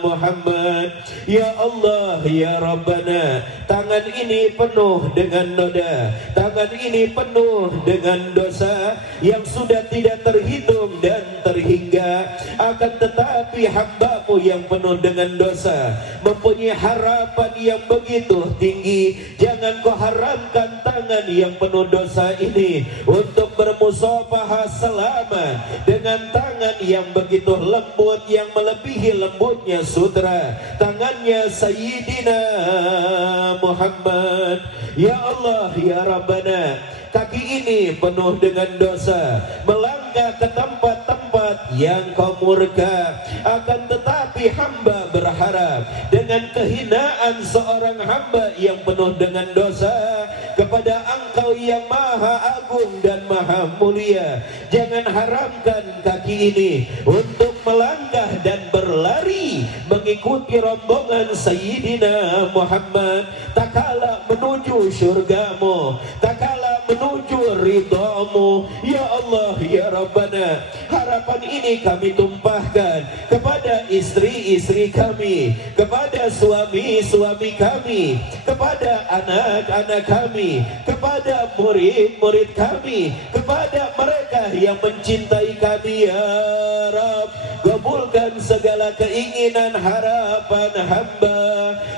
Muhammad. Ya Allah, ya Rabbana, tangan ini penuh dengan noda, tangan ini penuh dengan dosa yang sudah tidak terhitung dan terhingga. Akan tetapi hamba-Mu yang penuh dengan dosa mempunyai harapan yang begitu tinggi. Jangan Kau haramkan tangan yang penuh dosa ini untuk bermusafahah selamat dengan tangan yang begitu lembut, yang melebihi lembutnya sutra tangannya Sayyidina Muhammad. Ya Allah, ya Rabbana, kaki ini penuh dengan dosa, melangkah ke tempat-tempat yang Kau murka. Akan Tapi hamba berharap dengan kehinaan seorang hamba yang penuh dengan dosa kepada Engkau yang Maha Agung dan Maha Mulia, jangan haramkan kaki ini untuk melangkah dan berlari mengikuti rombongan Sayyidina Muhammad, tak kala menuju syurgamu, tak kala menuju ridhamu. Ya Allah, ya Rabbana, harapan ini kami tumpahkan kepada istri-istri kami, kepada suami-suami kami, kepada anak-anak kami, kepada murid-murid kami, kepada mereka yang mencintai kami. Ya Rabb, kabulkan segala keinginan harapan hamba,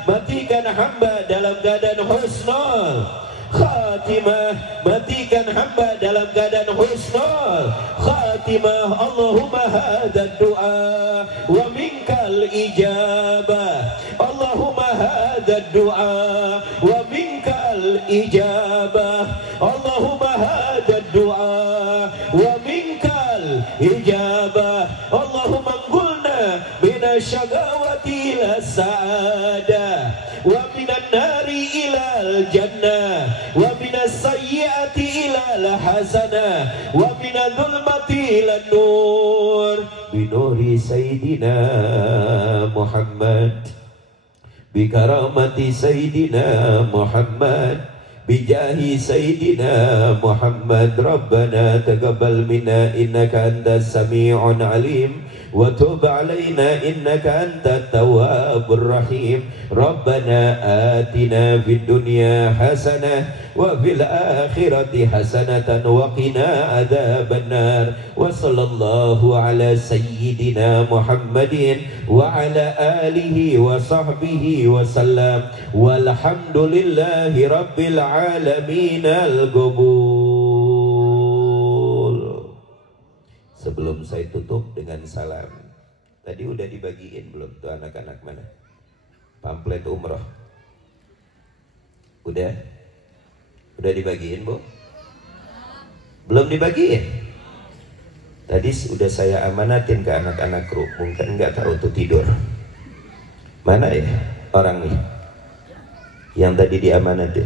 matikan hamba dalam keadaan husnul khatimah, matikan hamba dalam keadaan husnul khatimah. Allahumma hadha du'a wa minkal ijabah, Allahumma hadha du'a wa minkal ijabah, Allahumma hadha du'a wa minkal ijabah. Allahumma anqulna minasyagawati ila sa'adah wa minan nari ilal jannah wa minas sayyiati ilal hasanah wa minadh dhulmati ilan nur binuri sayyidina Muhammad bikaramati sayyidina Muhammad bijahi sayyidina Muhammad. Rabbana taqabbal minna innaka antas sami'un alim wa tub alaina innaka antat tawwabur rahim. Rabbana atina fid dunya hasanah wa fil akhirati hasanatan wa qina adzabannar. Wa sallallahu ala sayyidina Muhammadin wa ala alihi wa sahbihi wa sallam walhamdulillahi rabbil alamin. Al-qubul. Sebelum saya tutup dengan salam, tadi udah dibagiin belum tuh anak-anak mana? Pamflet umroh. Udah dibagiin, Bu? Belum dibagiin? Tadi udah saya amanatin ke anak-anak kru, mungkin nggak tahu tuh tidur. Mana ya orang nih yang tadi diamanatin?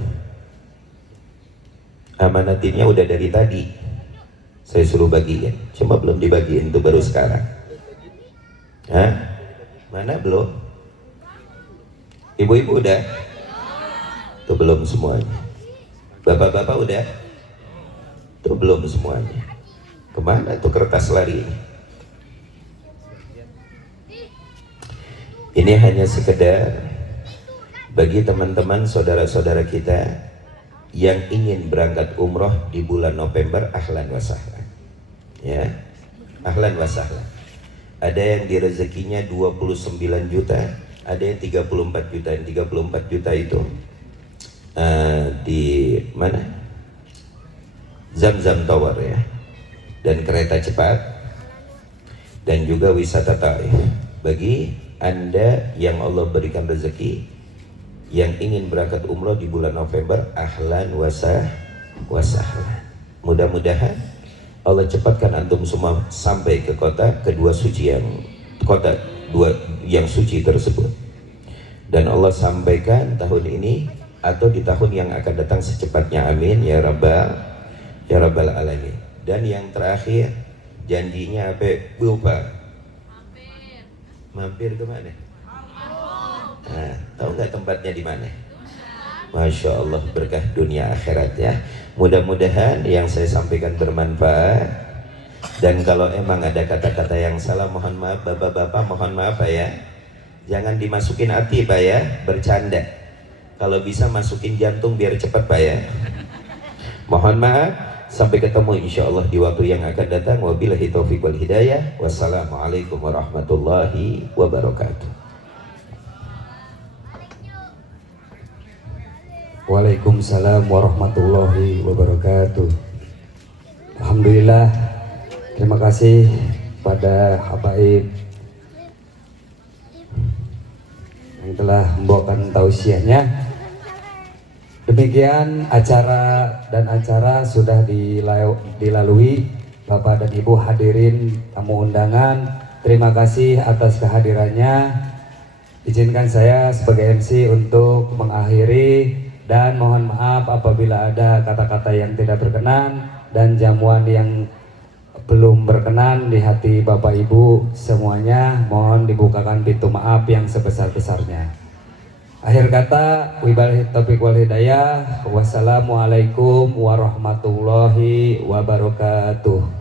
Amanatinnya udah dari tadi saya suruh bagiin, cuma belum dibagiin tuh baru sekarang. Hah? Mana belum? Ibu-ibu udah? Tuh belum semuanya. Bapak-bapak udah? Tuh belum semuanya. Kemana tuh kertas lari? Ini hanya sekedar bagi teman-teman saudara-saudara kita yang ingin berangkat umroh di bulan November, ahlan wa sahlan. Ya, ahlan wa sahlan. Ada yang di rezekinya 29 juta, ada yang 34 juta. Yang 34 juta itu di mana? Zam-Zam Tower ya, dan kereta cepat, dan juga wisata Taif. Bagi Anda yang Allah berikan rezeki yang ingin berangkat umroh di bulan November, ahlan wa sahlan. Mudah-mudahan Allah cepatkan antum semua sampai ke kedua suci yang suci tersebut, dan Allah sampaikan tahun ini atau di tahun yang akan datang secepatnya, amin ya rabbal alamin. Dan yang terakhir janjinya apa, Bu Pak? Mampir ke mana? Nah, tahu nggak tempatnya di mana? Masya Allah, berkah dunia akhirat ya. Mudah-mudahan yang saya sampaikan bermanfaat. Dan kalau emang ada kata-kata yang salah, mohon maaf bapak-bapak, mohon maaf Pak ya. Jangan dimasukin hati Pak ya, bercanda. Kalau bisa masukin jantung biar cepat Pak ya. Mohon maaf. Sampai ketemu insya Allah di waktu yang akan datang. Wabillahi taufiq wal hidayah. Wassalamualaikum warahmatullahi wabarakatuh. Waalaikumsalam warahmatullahi wabarakatuh. Alhamdulillah, terima kasih pada habaib yang telah membawakan tausiahnya. Demikian acara sudah dilalui. Bapak dan Ibu hadirin tamu undangan, terima kasih atas kehadirannya. Izinkan saya sebagai MC untuk mengakhiri dan mohon maaf apabila ada kata-kata yang tidak berkenan dan jamuan yang belum berkenan di hati Bapak Ibu semuanya. Mohon dibukakan pintu maaf yang sebesar-besarnya. Akhir kata, wabillahi taufiq wal hidayah. Wassalamualaikum warahmatullahi wabarakatuh.